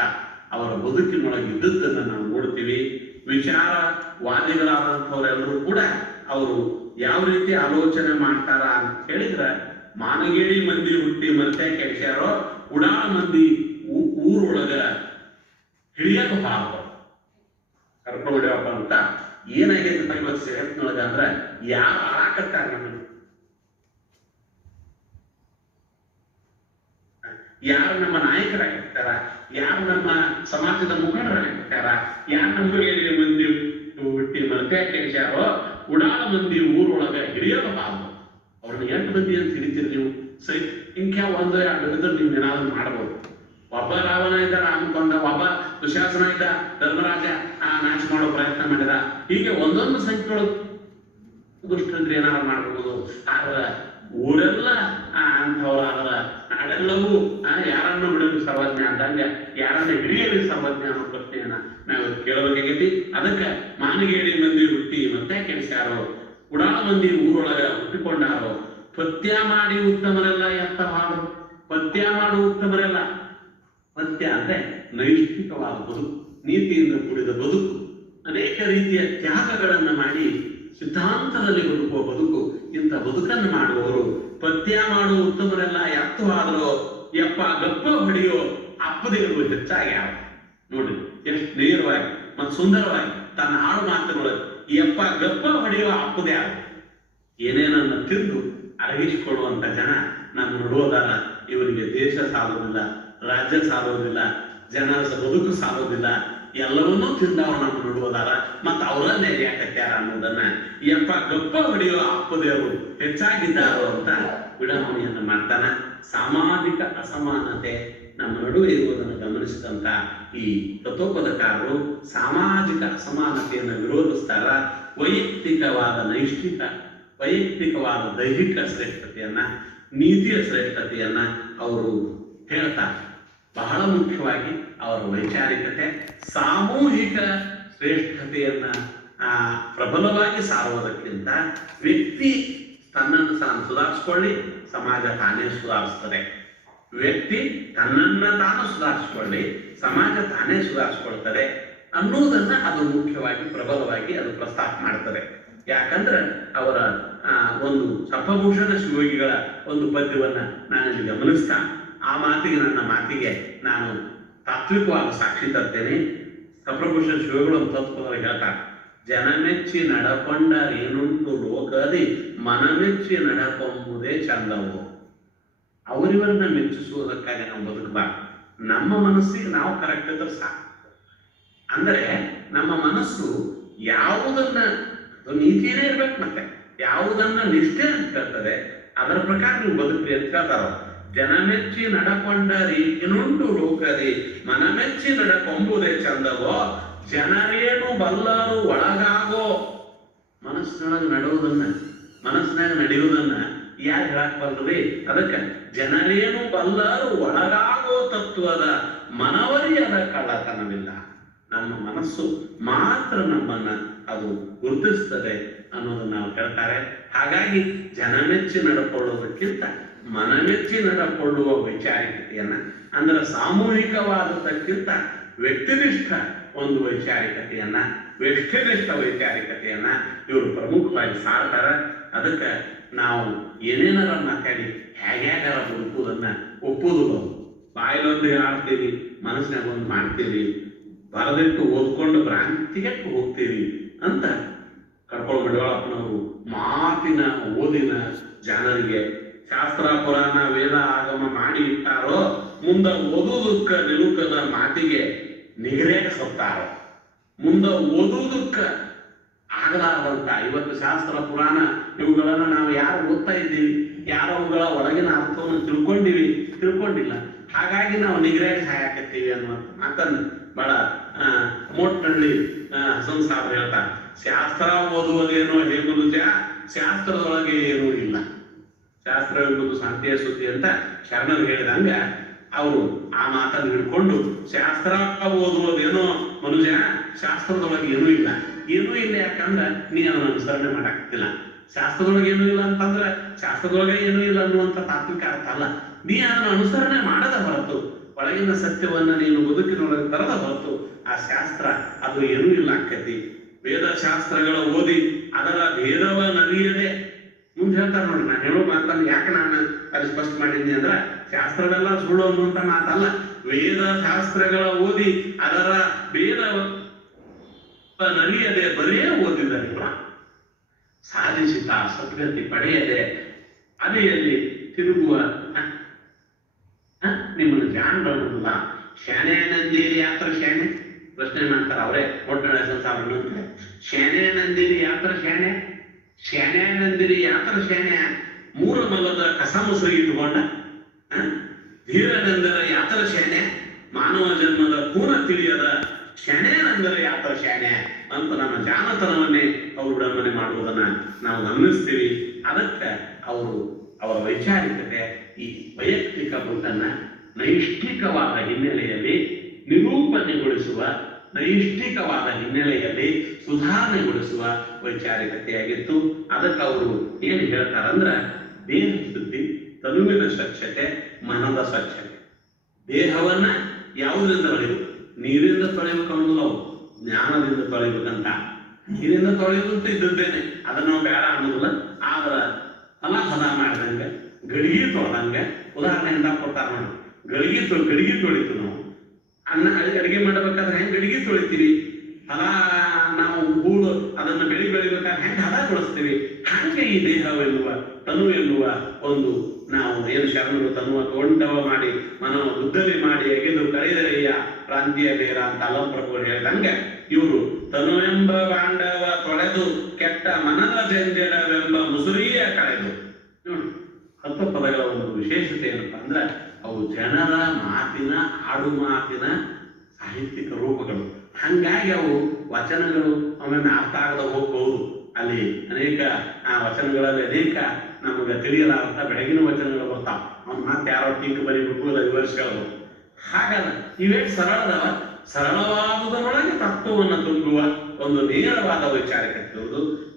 ಅವರ ಬದುಕಿನೊಳಗೆ ಇದ್ದದ್ದನ್ನು ನಾವು ನೋಡ್ತೀವಿ. ವಿಚಾರವಾದಿಗಳಾದಂಥವರೆಲ್ಲರೂ ಕೂಡ ಅವರು ಯಾವ ರೀತಿ ಆಲೋಚನೆ ಮಾಡ್ತಾರ ಅಂತ ಹೇಳಿದ್ರೆ, ಮಾನಗೇಡಿ ಮಂದಿ ಹುಟ್ಟಿ ಮತ್ತೆ ಕೆಡ್ಸ್ಯಾರೋ, ಉಡಾಳ ಮಂದಿ ಊರೊಳಗ ಹಿಡಿಯಕ್ಕೆ ಬಾರದು ಕರ್ಕೊಂಡು ಹೊಡ್ಯಪ್ಪ ಅಂತ ಏನಾಗೈತೆ ಇವತ್ತು ಜಗತ್ತಿನೊಳಗ ಅಂದ್ರೆ, ಯಾರು ಆಳಾಕತ್ತಾರ ನಮ್ಮನ್ನು, ಯಾರು ನಮ್ಮ ನಾಯಕರಾಗಿರ್ತಾರ, ಯಾರು ನಮ್ಮ ಸಮಾಜದ ಮುಖಂಡರಾಗಿರ್ತಾರ, ಯಾರು ನಮಗೆ ಮಂದಿ ಹುಟ್ಟಿ ಮತ್ತೆ ಕೆಡ್ಸ್ಯಾರೋ, ಉಡಾಳ ಮಂದಿ ಊರೊಳಗ ಹಿಡಿಯಬಾರದು. ಅವ್ರನ್ನ 8 ಮಂದಿ ಅಂತ ಹಿಡಿತೀರಿ ನೀವು, ಸರಿ ಇಂಕ್ಯಾ 1-2 ಇದ್ರೆ ನೀವು ಏನಾದ್ರು ಮಾಡ್ಬೋದು. ಒಬ್ಬ ರಾವಣ ಇದ್ದ ರಾಮಕೊಂಡ, ಒಬ್ಬ ದುಶಾಸನ ಇದ್ದ ಧರ್ಮರಾಜ ನಾಶ ಮಾಡೋ ಪ್ರಯತ್ನ ಮಾಡಿದ. ಹೀಗೆ ಒಂದೊಂದು ಸಂಖ್ಯೆಗಳು ದುಷ್ಟಂದ್ರೆ ಏನಾದ್ರು ಮಾಡ್ಬೋದು. ಆದ್ರೆ ಊರೆಲ್ಲ ಅಂಥವ್ರಾದ್ರ ನಾಡೆಲ್ಲವೂ ಯಾರನ್ನು ಬಿಡಲು ಸರ್ವಜ್ಞ ಅಂದಂಗೆ ಯಾರನ್ನ ಹಿಡಿಯಲಿ ಸರ್ವಜ್ಞ ಅನ್ನೋ ಪ್ರಶ್ನೆಯನ್ನ ನಾವು ಕೇಳಬೇಕಾಗೈತಿ. ಅದಕ್ಕೆ ಮಾನಗೇಡಿ ಮಂದಿ ಹುಟ್ಟಿ ಮತ್ತೆ ಕೆಡಿಸ್ಯಾರೋ, ಉಡಾಳ ಮಂದಿ ಊರೊಳಗ ಹುಟ್ಟಿಕೊಂಡಾರೋ, ಪಥ್ಯ ಮಾಡಿ ಉತ್ತಮರೆಲ್ಲ ಎಂತ ಹಾಡು. ಪಥ್ಯ ಮಾಡು ಉತ್ತಮರೆಲ್ಲ, ಪಥ್ಯ ಅಂದ್ರೆ ನೈಷ್ಠಿಕವಾದ ಬದುಕು, ನೀತಿಯಿಂದ ಕೂಡಿದ ಬದುಕು, ಅನೇಕ ರೀತಿಯ ತ್ಯಾಗಗಳನ್ನ ಮಾಡಿ ಸಿದ್ಧಾಂತದಲ್ಲಿ ಬದುಕುವ ಬದುಕು. ಇಂಥ ಬದುಕನ್ನು ಮಾಡುವವರು ಪಥ್ಯ ಮಾಡುವ ಉತ್ತಮರೆಲ್ಲ ಎತ್ತವಾದರೂ ಯಪ್ಪ ಗಪ್ಪ ಹೊಡೆಯೋ ಅಪ್ಪದಿಗಳು ಹೆಚ್ಚಾಗ್ಯಾವ. ನೋಡಿ ಎಷ್ಟು ನೇರವಾಗಿ ಮತ್ತು ಸುಂದರವಾಗಿ ತನ್ನ ಆಡು ಮಾತುಗಳು ಯಪ್ಪ ಗಪ್ಪ ಹೊಡೆಯೋ ಅಪ್ಪದ್ಯಾವ. ಏನೇನನ್ನ ತಿಂದು ಅರಗಿಸಿಕೊಳ್ಳುವಂತ ಜನ ನಮ್ಮ ನೋಡೋದಾರ. ಇವರಿಗೆ ದೇಶ ಸಾಲೋದಿಲ್ಲ, ರಾಜ್ಯ ಸಾಲೋದಿಲ್ಲ, ಜನರ ಬದುಕು ಸಾಲೋದಿಲ್ಲ, ಎಲ್ಲವನ್ನೂ ತಿಂದವ್ರು ನಮ್ಮ ನೋಡುವುದಾರ. ಮತ್ತು ಅವರನ್ನೇ ಯಾಕತ್ಯಾರ ಅನ್ನೋದನ್ನ ಯಪ್ಪ ಗಪ್ಪ ಹೊಡೆಯುವ ಅಪ್ಪದೇವರು ಹೆಚ್ಚಾಗಿದ್ದಾರೋ ಅಂತ ವಿಡಂಬನೆಯನ್ನು ಮಾಡ್ತಾನ. ಸಾಮಾಜಿಕ ಅಸಮಾನತೆ ನಮ್ಮ ನಡುವೆ ಇರುವುದನ್ನು ಗಮನಿಸಿದಂಥ ಈ ತತ್ವಪದಕಾರರು ಸಾಮಾಜಿಕ ಅಸಮಾನತೆಯನ್ನು ವಿರೋಧಿಸ್ತಾರ. ವೈಯಕ್ತಿಕವಾದ ವೈಯಕ್ತಿಕವಾದ ದೈಹಿಕ ಶ್ರೇಷ್ಠತೆಯನ್ನ, ನೀತಿಯ ಶ್ರೇಷ್ಠತೆಯನ್ನ ಅವರು ಹೇಳ್ತಾರೆ. ಬಹಳ ಮುಖ್ಯವಾಗಿ ಅವರ ವೈಚಾರಿಕತೆ ಸಾಮೂಹಿಕ ಶ್ರೇಷ್ಠತೆಯನ್ನ ಪ್ರಬಲವಾಗಿ ಸಾರುವುದಕ್ಕಿಂತ ವ್ಯಕ್ತಿ ತನ್ನನ್ನು ತಾನು ಸುಧಾರಿಸ್ಕೊಳ್ಳಿ, ಸಮಾಜ ತಾನೇ ಸುಧಾರಿಸ್ತದೆ. ವ್ಯಕ್ತಿ ತನ್ನನ್ನು ತಾನು ಸುಧಾರಿಸ್ಕೊಳ್ಳಿ, ಸಮಾಜ ತಾನೇ ಸುಧಾರಿಸ್ಕೊಳ್ತದೆ ಅನ್ನೋದನ್ನ ಅದು ಮುಖ್ಯವಾಗಿ ಪ್ರಬಲವಾಗಿ ಅದು ಪ್ರಸ್ತಾಪ ಮಾಡ್ತದೆ. ಯಾಕಂದ್ರೆ ಅವರ ಒಂದು ಸಪ್ತಭೂಷಣ ಶಿವಯೋಗಿಗಳ ಒಂದು ಪದ್ಯವನ್ನ ನಾನಿಲ್ಲಿ ಗಮನಿಸ್ತಾ ಆ ಮಾತಿಗೆ ನನ್ನ ಮಾತಿಗೆ ನಾನು ತಾತ್ವಿಕವಾದ ಸಾಕ್ಷಿ ತರ್ತೇನೆ. ಸಪ್ತಭೂಷಣ ಶಿವಯೋಗಿಗಳು ಒಂದು ತತ್ವದಲ್ಲಿ ಹೇಳ್ತಾರೆ, ಜನಮೆಚ್ಚಿ ನಡಕೊಂಡರೇನುಂಟು ಲೋಕದಿ ಮನಮೆಚ್ಚಿ ನಡಕೊಂಬುದೇ ಚಂದವು. ಅವರಿವರನ್ನ ಮೆಚ್ಚಿಸುವುದಕ್ಕಾಗಿ ನಾವು ಬದುಕಬಾರ್ದು. ನಮ್ಮ ಮನಸ್ಸಿಗೆ ನಾವು ಕರೆಕ್ಟ್ ಇದ್ರೆ ಸಾಕು. ಅಂದರೆ ನಮ್ಮ ಮನಸ್ಸು ಯಾವುದನ್ನ ನೀತಿಯೇ ಇರ್ಬೇಕು, ಮತ್ತೆ ಯಾವುದನ್ನ ನಿಷ್ಠೆ ಅಂತ ಹೇಳ್ತದೆ ಅದರ ಪ್ರಕಾರ ನೀವು ಬದುಕ್ರಿ ಅಂತ ಹೇಳ್ತಾರ. ಜನಮೆಚ್ಚಿ ನಡಕೊಂಡರೇನುಂಟು ಲೋಕದಿ ಮನಮೆಚ್ಚಿ ನಡಕೊಂಬುದೇ ಚಂದವೋ. ಜನರೇನು ಬಲ್ಲರು ಒಳಗಾಗೋ. ಮನಸ್ಸಿನೊಳಗೆ ಮನಸ್ಸಿನಾಗ ನಡೆಯುವುದನ್ನ ಯಾರು ಹೇಳಕ್ ಬರ್ತದೆ? ಅದಕ್ಕೆ ಜನರೇನು ಬಲ್ಲರು ಒಳಗಾಗೋ ತತ್ವದ ಮನವರಿಯದ ಕಳ್ಳತನವಿಲ್ಲ. ನಮ್ಮ ಮನಸ್ಸು ಮಾತ್ರ ನಮ್ಮನ್ನ ಅದು ಗುರುತಿಸ್ತದೆ ಅನ್ನೋದನ್ನ ನಾವು ಹೇಳ್ತಾರೆ. ಹಾಗಾಗಿ ಜನಮೆಚ್ಚಿ ನಡ್ಕೊಳ್ಳೋದಕ್ಕಿಂತ ಮನಮೆಚ್ಚಿ ನಡ್ಕೊಳ್ಳುವ ವೈಚಾರಿಕತೆಯನ್ನ, ಅಂದ್ರೆ ಸಾಮೂಹಿಕವಾದದಕ್ಕಿಂತ ವ್ಯಕ್ತಿನಿಷ್ಠ ಒಂದು ವೈಚಾರಿಕತೆಯನ್ನ, ವ್ಯಕ್ತಿನಿಷ್ಠ ವೈಚಾರಿಕತೆಯನ್ನ ಇವರು ಪ್ರಮುಖವಾಗಿ ಸಾರ್ತಾರ. ಅದಕ್ಕೆ ನಾವು ಏನೇನಾರ ಮಾತಾಡಿ ಹೇಗ್ಯಾಗಾರ ಬದುಕುವುದನ್ನ ಒಪ್ಪುವುದು. ಬಾಯಿಲೊಂದು ಆಡ್ತೀರಿ, ಮನಸ್ಸಿನಾಗ ಒಂದು ಮಾಡ್ತೀರಿ, ಬರದಿಟ್ಟು ಓದ್ಕೊಂಡು ಭ್ರಾಂತಿಗೆ ಹೋಗ್ತೀರಿ ಅಂತ ಕಡ್ಕೊಂಡು ಮಡಿವಾಳಪ್ಪನವರು ಮಾತಿನ ಓದಿನ ಜನರಿಗೆ ಶಾಸ್ತ್ರ ಪುರಾಣ ವೇದ ಆಗಮ ಮಾಡಿ ಇಟ್ಟಾರೋ, ಮುಂದೆ ಓದುವುದಕ್ಕ ನಿಲುಕದ ಮಾತಿಗೆ ನಿಗರೇಕ ಸತ್ತಾರೋ. ಮುಂದೆ ಓದುವುದಕ್ಕ ಆಗಲಾರದಂತ ಇವತ್ತು ಶಾಸ್ತ್ರ ಪುರಾಣ ಇವುಗಳನ್ನ ನಾವು ಯಾರು ಓದ್ತಾ ಇದ್ದೀವಿ, ಯಾರು ಅವುಗಳ ಒಳಗಿನ ಅರ್ಥವನ್ನು ತಿಳ್ಕೊಂಡಿಲ್ಲ. ಹಾಗಾಗಿ ನಾವು ನಿಗ್ರಹ ಹಾಕತ್ತೀವಿ ಅನ್ನುವಂಥ ಮಾತನ್ನು ಬಹಳ ಮೋಟ್ನಲ್ಲಿ ಸಂಸಾರ ಹೇಳ್ತಾರೆ. ಶಾಸ್ತ್ರ ಓದುವುದೇನೋ ಹೇಗುವುದು, ಶಾಸ್ತ್ರದೊಳಗೆ ಏನೂ ಇಲ್ಲ. ಶಾಸ್ತ್ರ ಎಂಬುದು ಶಾಂತಿಯ ಸುದ್ದಿ ಅಂತ ಶರಣರು ಹೇಳಿದಂಗ ಅವರು ಆ ಮಾತನ್ನು ಹಿಡ್ಕೊಂಡು ಶಾಸ್ತ್ರ ಓದುವುದೇನೋ ಮನುಜ, ಶಾಸ್ತ್ರದೊಳಗೆ ಏನೂ ಇಲ್ಲ. ಯಾಕಂದ್ರೆ ನೀ ಅದನ್ನು ಅನುಸರಣೆ ಮಾಡಾಕ್ತಿಲ್ಲ. ಶಾಸ್ತ್ರದೊಳಗೆ ಏನೂ ಇಲ್ಲ ಅಂತಂದ್ರೆ ಶಾಸ್ತ್ರದೊಳಗೆ ಏನೂ ಇಲ್ಲ ಅನ್ನುವಂಥ ತಾತ್ವಿಕ ಅರ್ಥ ಅಲ್ಲ. ನೀ ಅದನ್ನು ಅನುಸರಣೆ ಮಾಡದ ಹೊರತು, ಒಳಗಿನ ಸತ್ಯವನ್ನ ನೀನು ಬದುಕಿನೊಳಗೆ ತರದ ಹೊರತು ಆ ಶಾಸ್ತ್ರ ಅದು ಏನೂ ಇಲ್ಲ ಆಕ್ಕತಿ. ವೇದ ಶಾಸ್ತ್ರಗಳ ಓದಿ ಅದರ ಭೇದವ ನರಿಯದೆ ಮುಂದೆ ಹೇಳ್ತಾರೆ ನೋಡಿ. ನಾನು ಹೇಳೋ ಮಾತನ್ನು ಯಾಕೆ ನಾನು ಅದು ಸ್ಪಷ್ಟ ಮಾಡಿದ್ದೀನಿ ಅಂದ್ರೆ, ಶಾಸ್ತ್ರವೆಲ್ಲ ಸುಳ್ಳು ಅನ್ನುವಂಥ ಮಾತಲ್ಲ. ವೇದ ಶಾಸ್ತ್ರಗಳ ಓದಿ ಅದರ ಭೇದವ ನರಿಯದೆ ಬರೇ ಓದಿದರಿಲ್ಲ, ಸಾಧಿಸಿದ ಸದ್ಗತಿ ಪಡೆಯದೆ ಅಲೆಯಲ್ಲಿ ತಿರುಗುವ ನಿಮ್ಮನ್ನು ಜಾಣಲ್ಲ. ಶಾನೆಯನಂದಿರಿ ಯಾತ್ರ ಶಾನೆ ಪ್ರಶ್ನೆ ಮಾಡ್ತಾರೆ ಅವರೇ. ಒಟ್ಟಣ ಸಂಸಾರ ಶಾನೆಯನಂದಿರಿ ಯಾತ್ರ ಶಾನೆಯನಂದಿರಿ ಯಾತ್ರ ಶಾನೆ. ಮೂರ ಮಲ್ಲದ ಕಸ ಮುಸುರಿ ಇಟ್ಟುಕೊಂಡ ಧೀರನೆಂದರ ಯಾತ್ರ ಶಾನೆ. ಮಾನವ ಜನ್ಮದ ಪೂರ್ಣ ತಿಳಿಯದ ಶಾನೆಯನೆಂದರೆ ಯಾತ್ರ ಶಾನೆ ಅಂತ ನಮ್ಮ ಜಾಣತನವನ್ನೇ ಅವರು ವಿಡಂಬನೆ ಮಾಡುವುದನ್ನ ನಾವು ಗಮನಿಸ್ತೀವಿ. ಅದಕ್ಕೆ ಅವರ ವೈಚಾರಿಕತೆ ಈ ವೈಯಕ್ತಿಕ ಬದುಕನ್ನ ನೈಷ್ಠಿಕವಾದ ಹಿನ್ನೆಲೆಯಲ್ಲಿ ನಿರೂಪಣೆಗೊಳಿಸುವ, ನೈಷ್ಠಿಕವಾದ ಹಿನ್ನೆಲೆಯಲ್ಲಿ ಸುಧಾರಣೆಗೊಳಿಸುವ ವೈಚಾರಿಕತೆಯಾಗಿತ್ತು. ಅದಕ್ಕೆ ಅವರು ಏನು ಹೇಳ್ತಾರಂದ್ರೆ, ದೇಹ ಶುದ್ಧಿ, ತನುವಿನ ಸ್ವಚ್ಛತೆ, ಮನದ ಸ್ವಚ್ಛತೆ. ದೇಹವನ್ನ ಯಾವುದರಿಂದ ತೊಳೆಯಬೇಕು? ನೀರಿಂದ ತೊಳೆಯಬೇಕು ಅನ್ನೋದು ನಾವು ಜ್ಞಾನದಿಂದ ತೊಳೆಯಬೇಕಂತ. ನೀರಿಂದ ತೊಳೆಯುವಂತ ಇದ್ದದ್ದೇನೆ, ಅದನ್ನ ನಾವು ಬೇಡ ಅನ್ನೋದಿಲ್ಲ. ಆದ್ರ ಹದ ಮಾಡ್ದಂಗೆ ಗಡಿಗೆ ತೊಳೆದಂಗೆ ಉದಾಹರಣೆಯಿಂದ ಕೊಡ್ತಾರ ನೋಡಿ. ಗಡಿಗೆ ತೊಳಿತು ನಾವು ಅನ್ನ ಅಡಿಗೆ ಮಾಡಬೇಕಾದ್ರೆ ಹೆಂಗ್ ಗಡಿಗೆ ತೊಳಿತೀವಿ, ನಾವು ಹೂಳು ಅದನ್ನ ಬೆಳಿಬೇಕಾದ್ರೆ ಹೆಂಗ್ ಹದ ತೊಳಸ್ತೀವಿ, ಹಂಗೆ ಈ ದೇಹವೆನ್ನುವ ತನು ಎನ್ನುವ ಒಂದು ನಾವು ಏನು ಶರಣರು ತನ್ನುವ ತೋಂಡವ ಮಾಡಿ ಮನವ ದುದ್ದಲಿ ಮಾಡಿ ಎಗೆದು ಕಳೆದರೆಯ ಪ್ರಾಂತೀಯ ಬೇರ ಅಂತ ಅಲಂಪ್ರಭು ಹೇಳಿದಂಗೆ, ಇವರು ತನುವೆಂಬ ಬಾಂಡವ ತೊಳೆದು ಕೆಟ್ಟ ಮನದ ಜಂಜಡವೆಂಬ ಮುಸುರಿಯ ಕಳೆದು. ನೋಡಿ, 10 ಪದಗಳ ಒಂದು ವಿಶೇಷತೆ ಏನಪ್ಪಾ ಅಂದ್ರೆ, ಅವು ಜನರ ಮಾತಿನ ಆಡು ಮಾತಿನ ಸಾಹಿತ್ಯಿಕ ರೂಪಗಳು. ಹಂಗಾಗಿ ಅವು ವಚನಗಳು ಒಮ್ಮೊಮ್ಮೆ ಅರ್ಥ ಆಗದ ಹೋಗ್ಬಹುದು. ಅಲ್ಲಿ ಅನೇಕ ವಚನಗಳಲ್ಲಿ ಅನೇಕ ನಮಗೆ ತಿಳಿಯಲಾರಂತ ಬೆಳಗಿನ ವಚನಗಳು ಬರ್ತಾವ. ಅವ್ನ ಮಾತು ಯಾರೋ ಟೀಕ್ ಬರೀಬೇಕು ಇಲ್ಲ ವಿವರಿಸ್ಕೊಳ್ಳೋದು. ಹಾಗಲ್ಲ, ಇವೇ ಸರಳದವ. ಸರಳವಾದುದರೊಳಗೆ ತತ್ವವನ್ನು ತುಂಬುವ ಒಂದು ನೇರವಾದ ವೈಚಾರಿಕತೆ.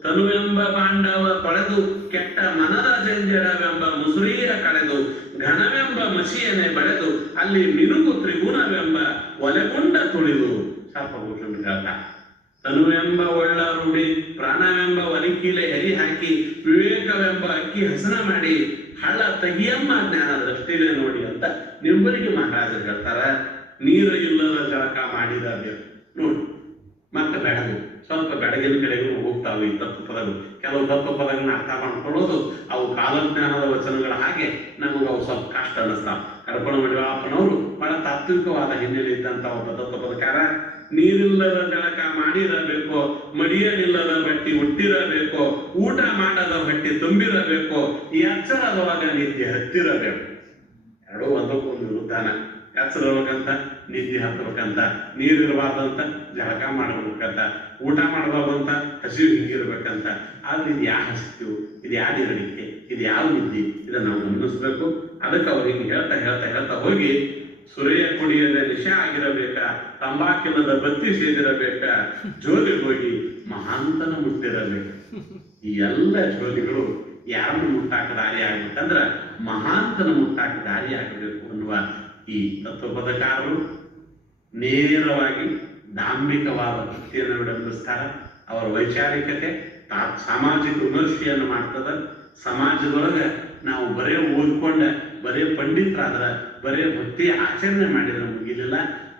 ತನುವೆಂಬ ಪಾಂಡವ ತೊಳೆದು ಕೆಟ್ಟ ಮನದ ಜಂಜಡವೆಂಬ ಮುಸುರೀರ ಕಳೆದು ಘನವೆಂಬ ಮಸಿಯನೆ ಬೆಳೆದು ಅಲ್ಲಿ ಮಿನುಗು ತ್ರಿಗುಣವೆಂಬ ಒಲೆಗುಂಡ ತುಳಿದು. ಸರ್ಪಭೂಷಣ ಹೇಳ್ತ ತನುವೆಂಬ ಒಳ್ಳ ರೂಢಿ ಪ್ರಾಣವೆಂಬ ಒಲಿಕೀಲೆ ಹೆರಿ ಹಾಕಿ ವಿವೇಕವೆಂಬ ಅಕ್ಕಿ ಹಸನ ಮಾಡಿ ಹಳ್ಳ ತಗಿಯಮ್ಮ ಜ್ಞಾನ ದೃಷ್ಟಿಲೆ ನೋಡಿ ಅಂತ ನಿಂಬರಿಗೆ ಮಹಾರಾಜರು ಹೇಳ್ತಾರ. ನೀರು ಇಲ್ಲದ ಜಳಕ ಮಾಡಿದ ನೋಡಿ. ಮತ್ತೆ ಬೆಳಗು ಸ್ವಲ್ಪ ಬೆಳಗಿನ ಕಡೆಗೂ ಹೋಗ್ತಾವೆ ಈ ತತ್ವ ಪದಗಳು. ಕೆಲವು ತತ್ವ ಪದಗಳನ್ನ ಅರ್ಥ ಮಾಡ್ಕೊಳ್ಳೋದು ಅವು ಕಾಲಜ್ಞಾನದ ವಚನಗಳ ಹಾಗೆ ನಮಗೆ ಅವು ಸ್ವಲ್ಪ ಕಷ್ಟ ಅನ್ನಿಸ್ತಾವ. ಕರ್ಪಣ ಮಡಿವಾಪನವರು ಬಹಳ ತಾತ್ವಿಕವಾದ ಹಿನ್ನೆಲೆ ಇದ್ದಂತ ಒಬ್ಬ ತತ್ವ ಪದಕಾರ. ನೀರಿಲ್ಲದ ಜಳಕ ಮಾಡಿರಬೇಕು, ಮಡಿಯನಿಲ್ಲದ ಬಟ್ಟಿ ಹುಟ್ಟಿರಬೇಕು, ಊಟ ಮಾಡದ ಬಟ್ಟಿ ತುಂಬಿರಬೇಕು, ಎಚ್ಚರದೊಳಗ ನಿದ್ದೆ ಹತ್ತಿರಬೇಕು. ಎರಡೂ ಒಂದಕ್ಕೊಂದು ವಿರುದ್ಧಾನ. ಎಚ್ಚರಬೇಕಂತ ನಿದ್ದೆ ಹತ್ತಬೇಕಂತ, ನೀರಿರಬಾರ್ದಂತ ಜಳಕ ಮಾಡ್ಬೇಕಂತ, ಊಟ ಮಾಡಬಾರ್ದಂತ ಹಸಿವು ಹಿಂಗಿರ್ಬೇಕಂತ. ಆದ್ರೆ ಇದು ಯಾವ ಹಸಿವು, ಇದು ಯಾವ ನೀರಡಿಕೆ, ಇದು ಯಾವ ನಿದ್ದೆ, ಇದನ್ನ ನಾವು ಗಮನಿಸ್ಬೇಕು. ಅದಕ್ಕೆ ಅವ್ರು ಹಿಂಗೆ ಹೇಳ್ತಾ ಹೇಳ್ತಾ ಹೇಳ್ತಾ ಹೋಗಿ ಸುರೆಯ ಕುಡಿಯದ ನಿಶೆ ಆಗಿರಬೇಕ, ತಂಬಾಕಿಲ್ಲದ ಬತ್ತಿ ಸೇದಿರಬೇಕ, ಜೋಲಿ ಹೋಗಿ ಮಹಾಂತನ ಮುಟ್ಟಿರಬೇಕು. ಈ ಎಲ್ಲ ಜೋಲಿಗಳು ಯಾರನ್ನು ಮುಟ್ಟಾಕ ದಾರಿ ಆಗ್ಬೇಕಂದ್ರ ಮಹಾಂತನ ಮುಟ್ಟಾಕ ದಾರಿ ಆಗಬೇಕು ಅನ್ನುವ ಈ ತತ್ವಪದಕಾರರು ನೇರವಾಗಿ ಧಾರ್ಮಿಕವಾದ ವೃತ್ತಿಯನ್ನು ವಿಡಂಬಿಸ್ತಾರ. ಅವರ ವೈಚಾರಿಕತೆ ಸಾಮಾಜಿಕ ವಿಮರ್ಶೆಯನ್ನು ಮಾಡ್ತದ. ಸಮಾಜದೊಳಗೆ ನಾವು ಬರೇ ಓದ್ಕೊಂಡ ಬರೇ ಪಂಡಿತರಾದ್ರ ಬರೇ ಭಕ್ತಿ ಆಚರಣೆ ಮಾಡಿದ್ರೆ ಮುಗಿಲಿಲ್ಲ.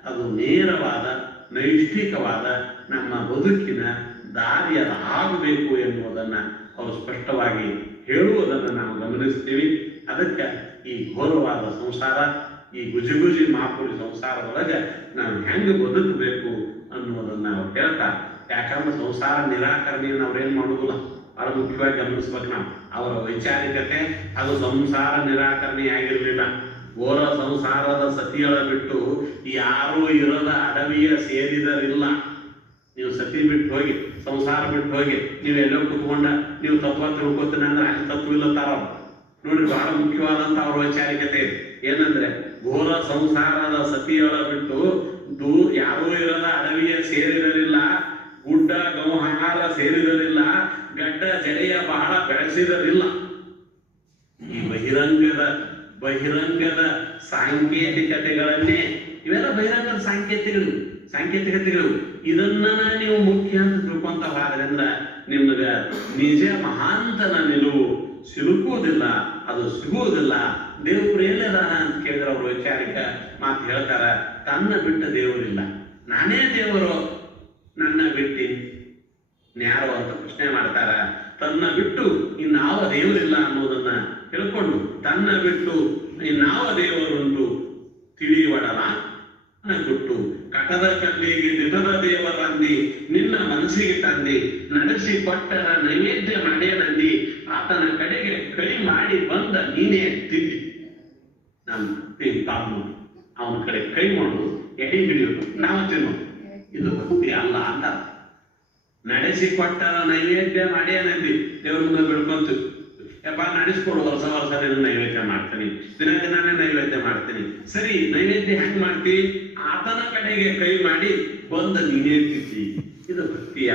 ಅದು ನೇರವಾದ ನೈಷ್ಠಿಕವಾದ ನಮ್ಮ ಬದುಕಿನ ದಾರಿಯ ಆಗಬೇಕು ಎನ್ನುವುದನ್ನು ಅವರು ಸ್ಪಷ್ಟವಾಗಿ ಹೇಳುವುದನ್ನು ನಾವು ಗಮನಿಸ್ತೀವಿ. ಅದಕ್ಕೆ ಈ ಘೋರವಾದ ಸಂಸಾರ, ಈ ಗುಜಿಗುಜಿ ಮಾಪುರಿ ಸಂಸಾರದೊಳಗೆ ನಾವು ಹೆಂಗೆ ಬದುಕಬೇಕು ಅನ್ನುವುದನ್ನು ಅವ್ರು ಹೇಳ್ತಾರೆ. ಯಾಕಂದ್ರೆ ಸಂಸಾರ ನಿರಾಕರಣೆಯನ್ನು ಅವ್ರೇನು ಮಾಡೋದಿಲ್ಲ, ಬಹಳ ಮುಖ್ಯವಾಗಿ ಗಮನಿಸ್ಬೇಕು ನಾವು. ಅವರ ವೈಚಾರಿಕತೆ ಅದು ಸಂಸಾರ ನಿರಾಕರಣೆ ಆಗಿರಲಿಲ್ಲ. ಘೋರ ಸಂಸಾರದ ಸತಿಯಳ ಬಿಟ್ಟು ಯಾರೂ ಇರದ ಅಡವಿಯ ಸೇರಿದರಿಲ್ಲ. ನೀವು ಸತಿ ಬಿಟ್ಟು ಹೋಗಿ, ಸಂಸಾರ ಬಿಟ್ಟು ಹೋಗಿ, ನೀವೆಲ್ಲೋ ಕುತ್ಕೊಂಡ ನೀವು ತತ್ವ ತಿಳ್ಕೊತೀನಿ ಅಂದ್ರೆ ಅಲ್ಲಿ ತತ್ವ ಇಲ್ಲತ್ತಾರ ನೋಡ್ರಿ. ಬಹಳ ಮುಖ್ಯವಾದಂತ ಅವ್ರ ವೈಚಾರಿಕತೆ ಏನಂದ್ರೆ, ಘೋರ ಸಂಸಾರದ ಸತಿಯಳ ಬಿಟ್ಟು ಯಾರೂ ಇರದ ಅಡವಿಯ ಸೇರಿದರಿಲ್ಲ, ಗುಡ್ಡ ಗೌಹಾರ ಸೇರಿದರಿಲ್ಲ, ಗಡ್ಡ ಜಡೆಯ ಬಹಳ ಬೆಳೆಸಿದರಿಲ್ಲ. ಈ ಬಹಿರಂಗದ ಸಾಂಕೇತಿಕತೆಗಳನ್ನೇ, ಇವೆಲ್ಲ ಬಹಿರಂಗದ ಸಾಂಕೇತಿಕತೆಗಳು ಇದನ್ನ ನೀವು ಮುಖ್ಯ ಅಂತ ತಿಳ್ಕೊಂತ ಹೋದ್ರಿಂದ ನಿಮ್ಗೆ ನಿಜ ಮಹಾಂತನ ನಿಲುವು ಸಿಲುಕುವುದಿಲ್ಲ, ಅದು ಸಿಗುವುದಿಲ್ಲ. ದೇವ್ರು ಎಲ್ಲದಾನ ಅಂತ ಕೇಳಿದ್ರೆ ಅವ್ರ ವೈಚಾರಿಕ ಮಾತು ಹೇಳ್ತಾರ, ತನ್ನ ಬಿಟ್ಟ ದೇವರಿಲ್ಲ, ನಾನೇ ದೇವರು, ನನ್ನ ಬಿಟ್ಟು ನ್ಯಾರೋ ಅಂತ ಪ್ರಶ್ನೆ ಮಾಡ್ತಾರ. ತನ್ನ ಬಿಟ್ಟು ಇನ್ನಾವ ದೇವರಿಲ್ಲ ಅನ್ನೋದನ್ನ ತಿಳ್ಕೊಂಡು ತನ್ನ ಬಿಟ್ಟು ಇನ್ನಾವ ದೇವರುಂಟು ತಿಳಿಯುವಡಲ ಗುಟ್ಟು ಕಟದ ಕಲ್ಲಿಗೆ ನಿಟದ ದೇವರಂದಿ ನಿನ್ನ ಮನಸ್ಸಿಗೆ ತಂದಿ ನಡೆಸಿ ಕೊಟ್ಟರ ನೈವೇದ್ಯ ಮಾಡೇನಂದಿ ಆತನ ಕಡೆಗೆ ಕೈ ಮಾಡಿ ಬಂದ ನೀನೇ ತಿದ್ದಿ. ನಮ್ಮ ಅವನ ಕಡೆ ಕೈ ಮಾಡೋದು, ಎಡೆ ಹಿಡಿಯೋದು, ನಾವು ತಿನ್ನೋದು, ಇದು ಭಕ್ತಿ ಅಲ್ಲ ಅಂತ. ನಡೆಸಿ ಕೊಟ್ಟರ ನೈವೇದ್ಯ ಮಾಡೇನಂದಿ ದೇವ್ರ ಮುಂದೆ ಬಿಡ್ಕೊಂತು, ಯಪ್ಪ ನಡೆಸ್ಕೊಡು, ವರ್ಷ ನೀನು ನೈವೇದ್ಯ ಮಾಡ್ತೀನಿ, ದಿನಾನೇ ನೈವೇದ್ಯ ಮಾಡ್ತೀನಿ. ಸರಿ, ನೈವೇದ್ಯ ಹೆಂಗ್ ಮಾಡ್ತಿ? ಆತನ ಕಡೆಗೆ ಕೈ ಮಾಡಿ ಬಂದ ನೀನೇ ತಿದ್ದಿ. ಇದು ಭಕ್ತಿಯ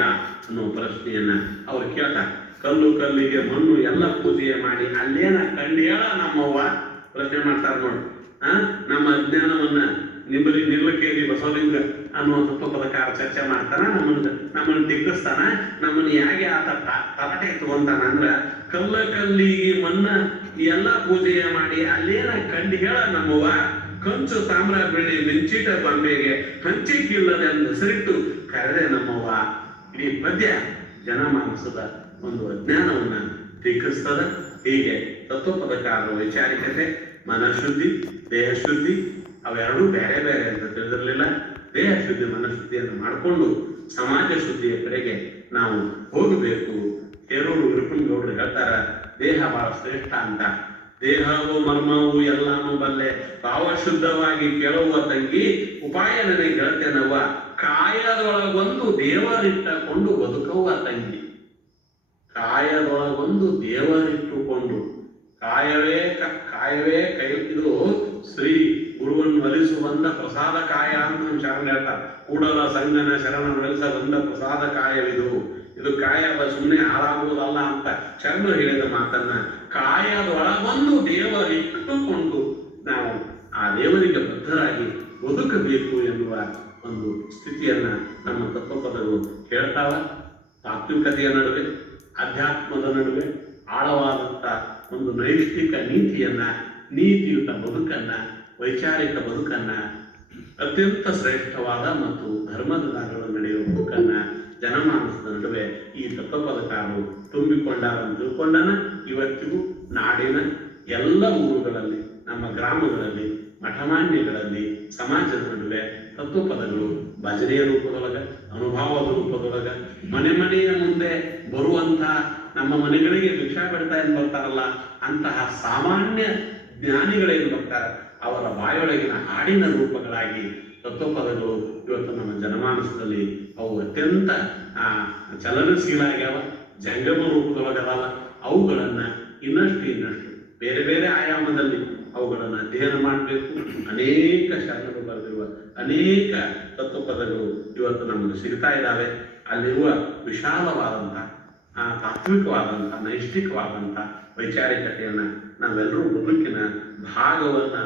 ಅನ್ನೋ ಪ್ರಶ್ನೆಯನ್ನ ಅವ್ರು ಕೇಳ್ತಾರೆ. ಕಲ್ಲಿಗೆ ಮಣ್ಣು ಎಲ್ಲ ಪೂಜೆ ಮಾಡಿ ಅಲ್ಲೇನ ಕಂಡು ಹೇಳ ನಮ್ಮವ್ವ ಪ್ರಶ್ನೆ ಮಾಡ್ತಾರ ನೋಡಿ. ನಮ್ಮ ಅಜ್ಞಾನವನ್ನ ನಿರ್ಲಕ್ಕೇರಿ ಬಸವಲಿಂಗ ಅನ್ನುವ ತತ್ವಪದಕಾರ ಚರ್ಚೆ ಮಾಡ್ತಾನ. ನಮ್ಮನ್ನು ದಿಗ್ಗಿಸ್ತಾನ. ನಮ್ಮನ್ನು ಹೇಗೆ ಆತ ತಲಾಟೆ ತಗೊಂತಾನ ಅಂದ್ರ, ಕಲ್ಲಿಗೆ ಮಣ್ಣ ಎಲ್ಲ ಪೂಜೆ ಮಾಡಿ ಅಲ್ಲೇನ ಕಂಡು ಹೇಳ ನಮ್ಮವ್ವ ಕಂಚು ತಾಮ್ರ ಬೆಳ್ಳಿ ಮಿಂಚಿಟ ಬೊಂಬೆಗೆ ಹಂಚಿಕಿಲ್ಲದೆ ಅಂತ ಹೆಸರಿಟ್ಟು ಕರೆದೆ ನಮ್ಮವ್ವ. ಇಡೀ ಪದ್ಯ ಜನಮಾನಸದ ಒಂದು ಅಜ್ಞಾನವನ್ನ ದಿಗ್ಗಿಸ್ತದ. ಹೀಗೆ ತತ್ವಪದಕಾರರ ವೈಚಾರಿಕತೆ, ಮನಃಶುದ್ಧಿ, ದೇಹಶುದ್ಧಿ ಅವೆರಡೂ ಬೇರೆ ಬೇರೆ ಅಂತ ತಿಳಿದಿರಲಿಲ್ಲ. ದೇಹ ಶುದ್ಧಿ ಮನಃಶುದ್ಧಿಯನ್ನು ಮಾಡಿಕೊಂಡು ಸಮಾಜ ಶುದ್ಧಿಯ ಕಡೆಗೆ ನಾವು ಹೋಗಬೇಕು. ಹೇರೂರು ವಿರುಪನಗೌಡರು ಹೇಳ್ತಾರ, ದೇಹ ಬಹಳ ಶ್ರೇಷ್ಠ ಅಂತ. ದೇಹವು ಮರ್ಮವು ಎಲ್ಲಾನು ಬಲ್ಲೆ ಭಾವಶುದ್ಧವಾಗಿ ಕೇಳುವ ತಂಗಿ ಉಪಾಯ ನನಗೆ ಗೆಳತೇನವ್ವ ಕಾಯದೊಳಗೊಂದು ದೇವರಿಟ್ಟಕೊಂಡು ಬದುಕವ್ವ ತಂಗಿ. ಕಾಯದೊಳಗೊಂದು ದೇವರಿಟ್ಟುಕೊಂಡು ಕಾಯವೇ ಕೈ ಇದು ಶ್ರೀ ಗುರುವನ್ನು ಒಲಿಸು ಬಂದ ಪ್ರಸಾದ ಕಾಯ ಅಂತ ನಮ್ಮ ಶರಣ ಹೇಳ್ತಾರೆ. ಕೂಡಲ ಸಂಗನ ಶರಣ ಒಲಿಸ ಬಂದ ಪ್ರಸಾದ ಕಾಯವಿದು. ಇದು ಕಾಯದ ಸುಮ್ಮನೆ ಹಾಳಾಗುವುದಲ್ಲ ಅಂತ ಶರಣರು ಹೇಳಿದ ಮಾತನ್ನ ಕಾಯದೊಳಗೊಂದು ದೇವರಿಟ್ಟುಕೊಂಡು ನಾವು ಆ ದೇವರಿಗೆ ಬದ್ಧರಾಗಿ ಬದುಕಬೇಕು ಎನ್ನುವ ಒಂದು ಸ್ಥಿತಿಯನ್ನ ನಮ್ಮ ತತ್ವಪದಗಳು ಹೇಳ್ತಾವ. ತಾತ್ವಿಕತೆಯ ನಡುವೆ ಅಧ್ಯಾತ್ಮದ ನಡುವೆ ಆಳವಾದಂಥ ಒಂದು ನೈಷ್ಠಿಕ ನೀತಿಯುತ ಬದುಕನ್ನ, ವೈಚಾರಿಕ ಬದುಕನ್ನ, ಅತ್ಯಂತ ಶ್ರೇಷ್ಠವಾದ ಮತ್ತು ಧರ್ಮದ ನಡೆಯುವ ಬದುಕನ್ನ ಜನಮಾನಸದ ನಡುವೆ ಈ ತತ್ವಪದಕಾರರು ತುಂಬಿಕೊಂಡಾರಂತ ತಿಳ್ಕೊಂಡನ. ಇವತ್ತಿಗೂ ನಾಡಿನ ಎಲ್ಲ ಊರುಗಳಲ್ಲಿ, ನಮ್ಮ ಗ್ರಾಮಗಳಲ್ಲಿ, ಮಠಮಾನ್ಯಗಳಲ್ಲಿ, ಸಮಾಜದ ನಡುವೆ ತತ್ವಪದಗಳು ಭಜನೆಯ ರೂಪದೊಳಗ, ಅನುಭವದ ರೂಪದೊಳಗ, ಮನೆ ಮನೆಯ ಮುಂದೆ ಬರುವಂಥ ನಮ್ಮ ಮನೆಗಳಿಗೆ ಭಿಕ್ಷಾ ಬಿಡ್ತಾ ಏನು ಬರ್ತಾರಲ್ಲ ಅಂತಹ ಸಾಮಾನ್ಯ ಜ್ಞಾನಿಗಳೇನು ಬರ್ತಾರೆ ಅವರ ಬಾಯೊಳಗಿನ ಹಾಡಿನ ರೂಪಗಳಾಗಿ ತತ್ವಪದಗಳು ಇವತ್ತು ನಮ್ಮ ಜನಮಾನಸದಲ್ಲಿ ಅವು ಅತ್ಯಂತ ಚಲನಶೀಲ ಆಗ್ಯಾವ, ಜಂಗಮ ರೂಪದೊಳಗದಾವ. ಅವುಗಳನ್ನ ಇನ್ನಷ್ಟು ಬೇರೆ ಬೇರೆ ಆಯಾಮದಲ್ಲಿ ಅವುಗಳನ್ನು ಅಧ್ಯಯನ ಮಾಡಬೇಕು. ಅನೇಕ ಶರಣರು ಬರೆದಿರುವ ಅನೇಕ ತತ್ವಪದಗಳು ಇವತ್ತು ನಮಗೆ ಸಿಗ್ತಾ ಇದ್ದಾವೆ. ಅಲ್ಲಿರುವ ವಿಶಾಲವಾದಂಥ ತಾತ್ವಿಕವಾದಂಥ ನೈಷ್ಠಿಕವಾದಂಥ ವೈಚಾರಿಕತೆಯನ್ನು ನಾವೆಲ್ಲರೂ ಬದುಕಿನ ಭಾಗವನ್ನ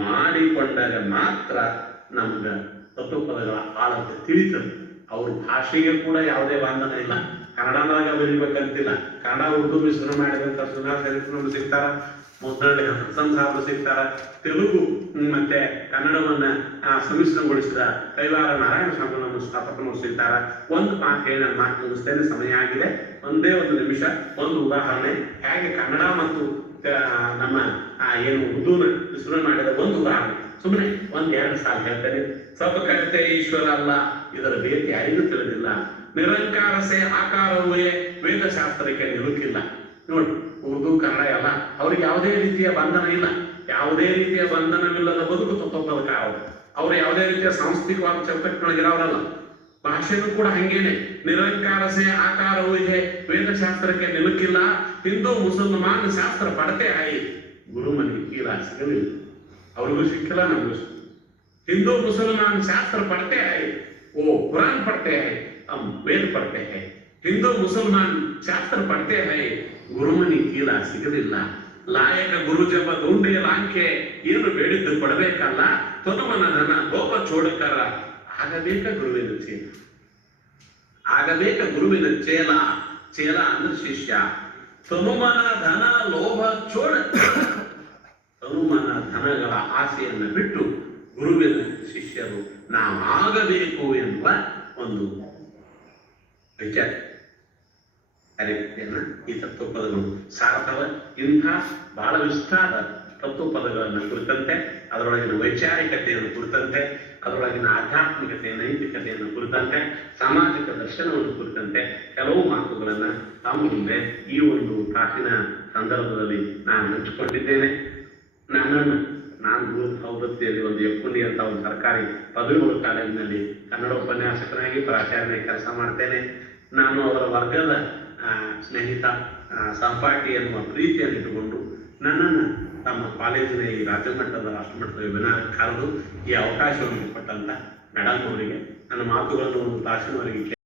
ಮಾಡಿಕೊಂಡಾಗ ಮಾತ್ರ ನಮ್ಗೆ ತತ್ವಪದಗಳ ಆಳತೆ ತಿಳಿತದೆ. ಅವ್ರ ಭಾಷೆಗೆ ಕೂಡ ಯಾವುದೇ ಬಂಧನ ಇಲ್ಲ. ಕನ್ನಡದಾಗ ಬರೀಬೇಕಂತಿಲ್ಲ. ಕನ್ನಡ ಉರ್ದು ಮಿಶ್ರಣ ಮಾಡಿದಂಥ ಸುನಾರ್ ಚರಿತ್ರಗಳು ಸಿಗ್ತಾರ, ಮುದ್ರಣೆ ಹಸನ್ ಸಾಹೇಬರು ಸಿಗ್ತಾರ. ತೆಲುಗು ಮತ್ತೆ ಕನ್ನಡವನ್ನ ಸಮ್ಮಿಶ್ರಣಗೊಳಿಸಿದ ಕೈವಾರ ನಾರಾಯಣ ಸ್ವಾಮಿ ಸ್ಥಾಪಕರು ಸಿಗ್ತಾರ. ಒಂದು ಮಾತು ಹೇಳಿ ನಾನು ಮಾತು ಮುಗಿಸ್ತೇನೆ, ಸಮಯ ಆಗಿದೆ. ಒಂದೇ ಒಂದು ನಿಮಿಷ, ಒಂದು ಉದಾಹರಣೆ. ಹೇಗೆ ಕನ್ನಡ ಮತ್ತು ನಮ್ಮ ಏನು ಉರ್ದುನ ಮಿಶ್ರಣ ಮಾಡಿದ ಒಂದು ಉದಾಹರಣೆ ಸುಮ್ಮನೆ ಒಂದೆರಡು ಸಾಲ ಹೇಳ್ತೇನೆ. ಸ್ವಲ್ಪ ಕಲಿತೆ ಈಶ್ವರ ಅಲ್ಲ, ಇದರ ಬೇರೆ ಯಾರಿಗೂ ತಿಳಿದಿಲ್ಲ. ನಿರಂಕಾರಸೆ ಆಕಾರವೇ ವೇದಶಾಸ್ತ್ರಕ್ಕೆ ನಿಲುಕಿಲ್ಲ. ನೋಡಿ, ಉರ್ದು ಕನ್ನಡ ಎಲ್ಲ ಅವ್ರಿಗೆ ಯಾವುದೇ ರೀತಿಯ ಬಂಧನ ಇಲ್ಲ. ಯಾವುದೇ ರೀತಿಯ ಬಂಧನವಿಲ್ಲದ ಬದುಕು ತತ್ವಪದಕಾರ. ಅವ್ರು ಯಾವುದೇ ರೀತಿಯ ಸಾಂಸ್ಥಿಕವಾದ ಚೌಕಟ್ಟಿನೊಳಗಿರೋರಲ್ಲ. ಭಾಷೆನೂ ಕೂಡ ಹಂಗೇನೆ. ನಿರಂಕಾರಸೆ ಆಕಾರವೂ ಇದೆ, ವೇದಶಾಸ್ತ್ರಕ್ಕೆ ನಿಲುಕಿಲ್ಲ. ಹಿಂದೂ ಮುಸಲ್ಮಾನ್ ಶಾಸ್ತ್ರ ಪಡತೆ ಆಯಿ ಗುರುಮನಿ ಕೀಲ ಸಿಗಲಿಲ್ಲ. ಅವ್ರಿಗೂ ಸಿಕ್ಕಿಲ್ಲ, ನಮಗೂ ಸಿಕ್ಕಿಲ್ಲ. हिंदू मुसलमान शास्त्र पढ़ते हैं, वो कुरान पढ़ते हैं, हम वेद पढ़ते हैं. हिंदू मुसलमान शास्त्र पढ़ते हैं, ಗುರುಮನಿ ಕೀಲ ಸಿಗಲಿಲ್ಲ. ಲಾಯಕ ಗುರುಜಪ ದುಂಡೆ ಲಾಂಕೆ ಏನು ಬೇಡಿದ್ದು ಕೊಡಬೇಕಲ್ಲ. ತೊನುಮನ ಧನ ಲೋಪ ಚೋಡಕರ ಆಗಬೇಕ ಗುರುವಿನ ಚೇಲ. ಆಗಬೇಕ ಗುರುವಿನ ಚೇಲ. ಚೇಲ ಅಂದ್ರೆ ಶಿಷ್ಯ. ತನುಮನ ಧನ ಲೋಭ ಚೋಡ, ತನುಮನ ಧನಗಳ ಆಸೆಯನ್ನು ಬಿಟ್ಟು ಗುರುವಿನ ಶಿಷ್ಯರು ನಾವಾಗಬೇಕು ಎನ್ನುವ ಒಂದು ವಿಚಾರ ಕಾರ್ಯಕ್ರಮ ಈ ತತ್ವಪದಗಳು ಸಾರ್ತವ. ಇಂಥ ಬಹಳ ವಿಸ್ತಾರ ತತ್ವಪದಗಳನ್ನು ಕುರಿತಂತೆ, ಅದರೊಳಗಿನ ವೈಚಾರಿಕತೆಯನ್ನು ಕುರಿತಂತೆ, ಅದರೊಳಗಿನ ಆಧ್ಯಾತ್ಮಿಕತೆ ನೈತಿಕತೆಯನ್ನು ಕುರಿತಂತೆ, ಸಾಮಾಜಿಕ ದರ್ಶನವನ್ನು ಕುರಿತಂತೆ ಕೆಲವು ಮಾತುಗಳನ್ನು ತಮ್ಮ ಮುಂದೆ ಈ ಒಂದು ತಾಸಿನ ಸಂದರ್ಭದಲ್ಲಿ ನಾನು ಹಂಚಿಕೊಂಡಿದ್ದೇನೆ. ನಾನು ಪ್ರವೃತ್ತಿಯಲ್ಲಿ ಒಂದು ಎಕ್ಕುಂಡಿ ಅಂತ ಒಂದು ಸರ್ಕಾರಿ ಪದವಿ ಪೂರ್ವ ಕಾಲೇಜಿನಲ್ಲಿ ಕನ್ನಡ ಉಪನ್ಯಾಸಕನಾಗಿ ಪ್ರಾಚಾರ್ಯನಾಗಿ ಕೆಲಸ ಮಾಡ್ತೇನೆ. ನಾನು ಅವರ ವರ್ಗದ ಸ್ನೇಹಿತ, ಸಹಪಾಠಿ ಎನ್ನುವ ಪ್ರೀತಿಯನ್ನು ಇಟ್ಟುಕೊಂಡು ನನ್ನನ್ನು ತಮ್ಮ ಕಾಲೇಜಿನ ಈ ರಾಜ್ಯಮಟ್ಟದ ರಾಷ್ಟ್ರಮಟ್ಟದ ವೆಬಿನಾರ್ಗೆ ಕರೆದು ಈ ಅವಕಾಶವನ್ನು ಕೊಟ್ಟಂತ ಮೇಡಮ್ ಅವರಿಗೆ ನನ್ನ ಮಾತುಗಳನ್ನು ಒಂದು ತಾಸಿನವರೆಗೆ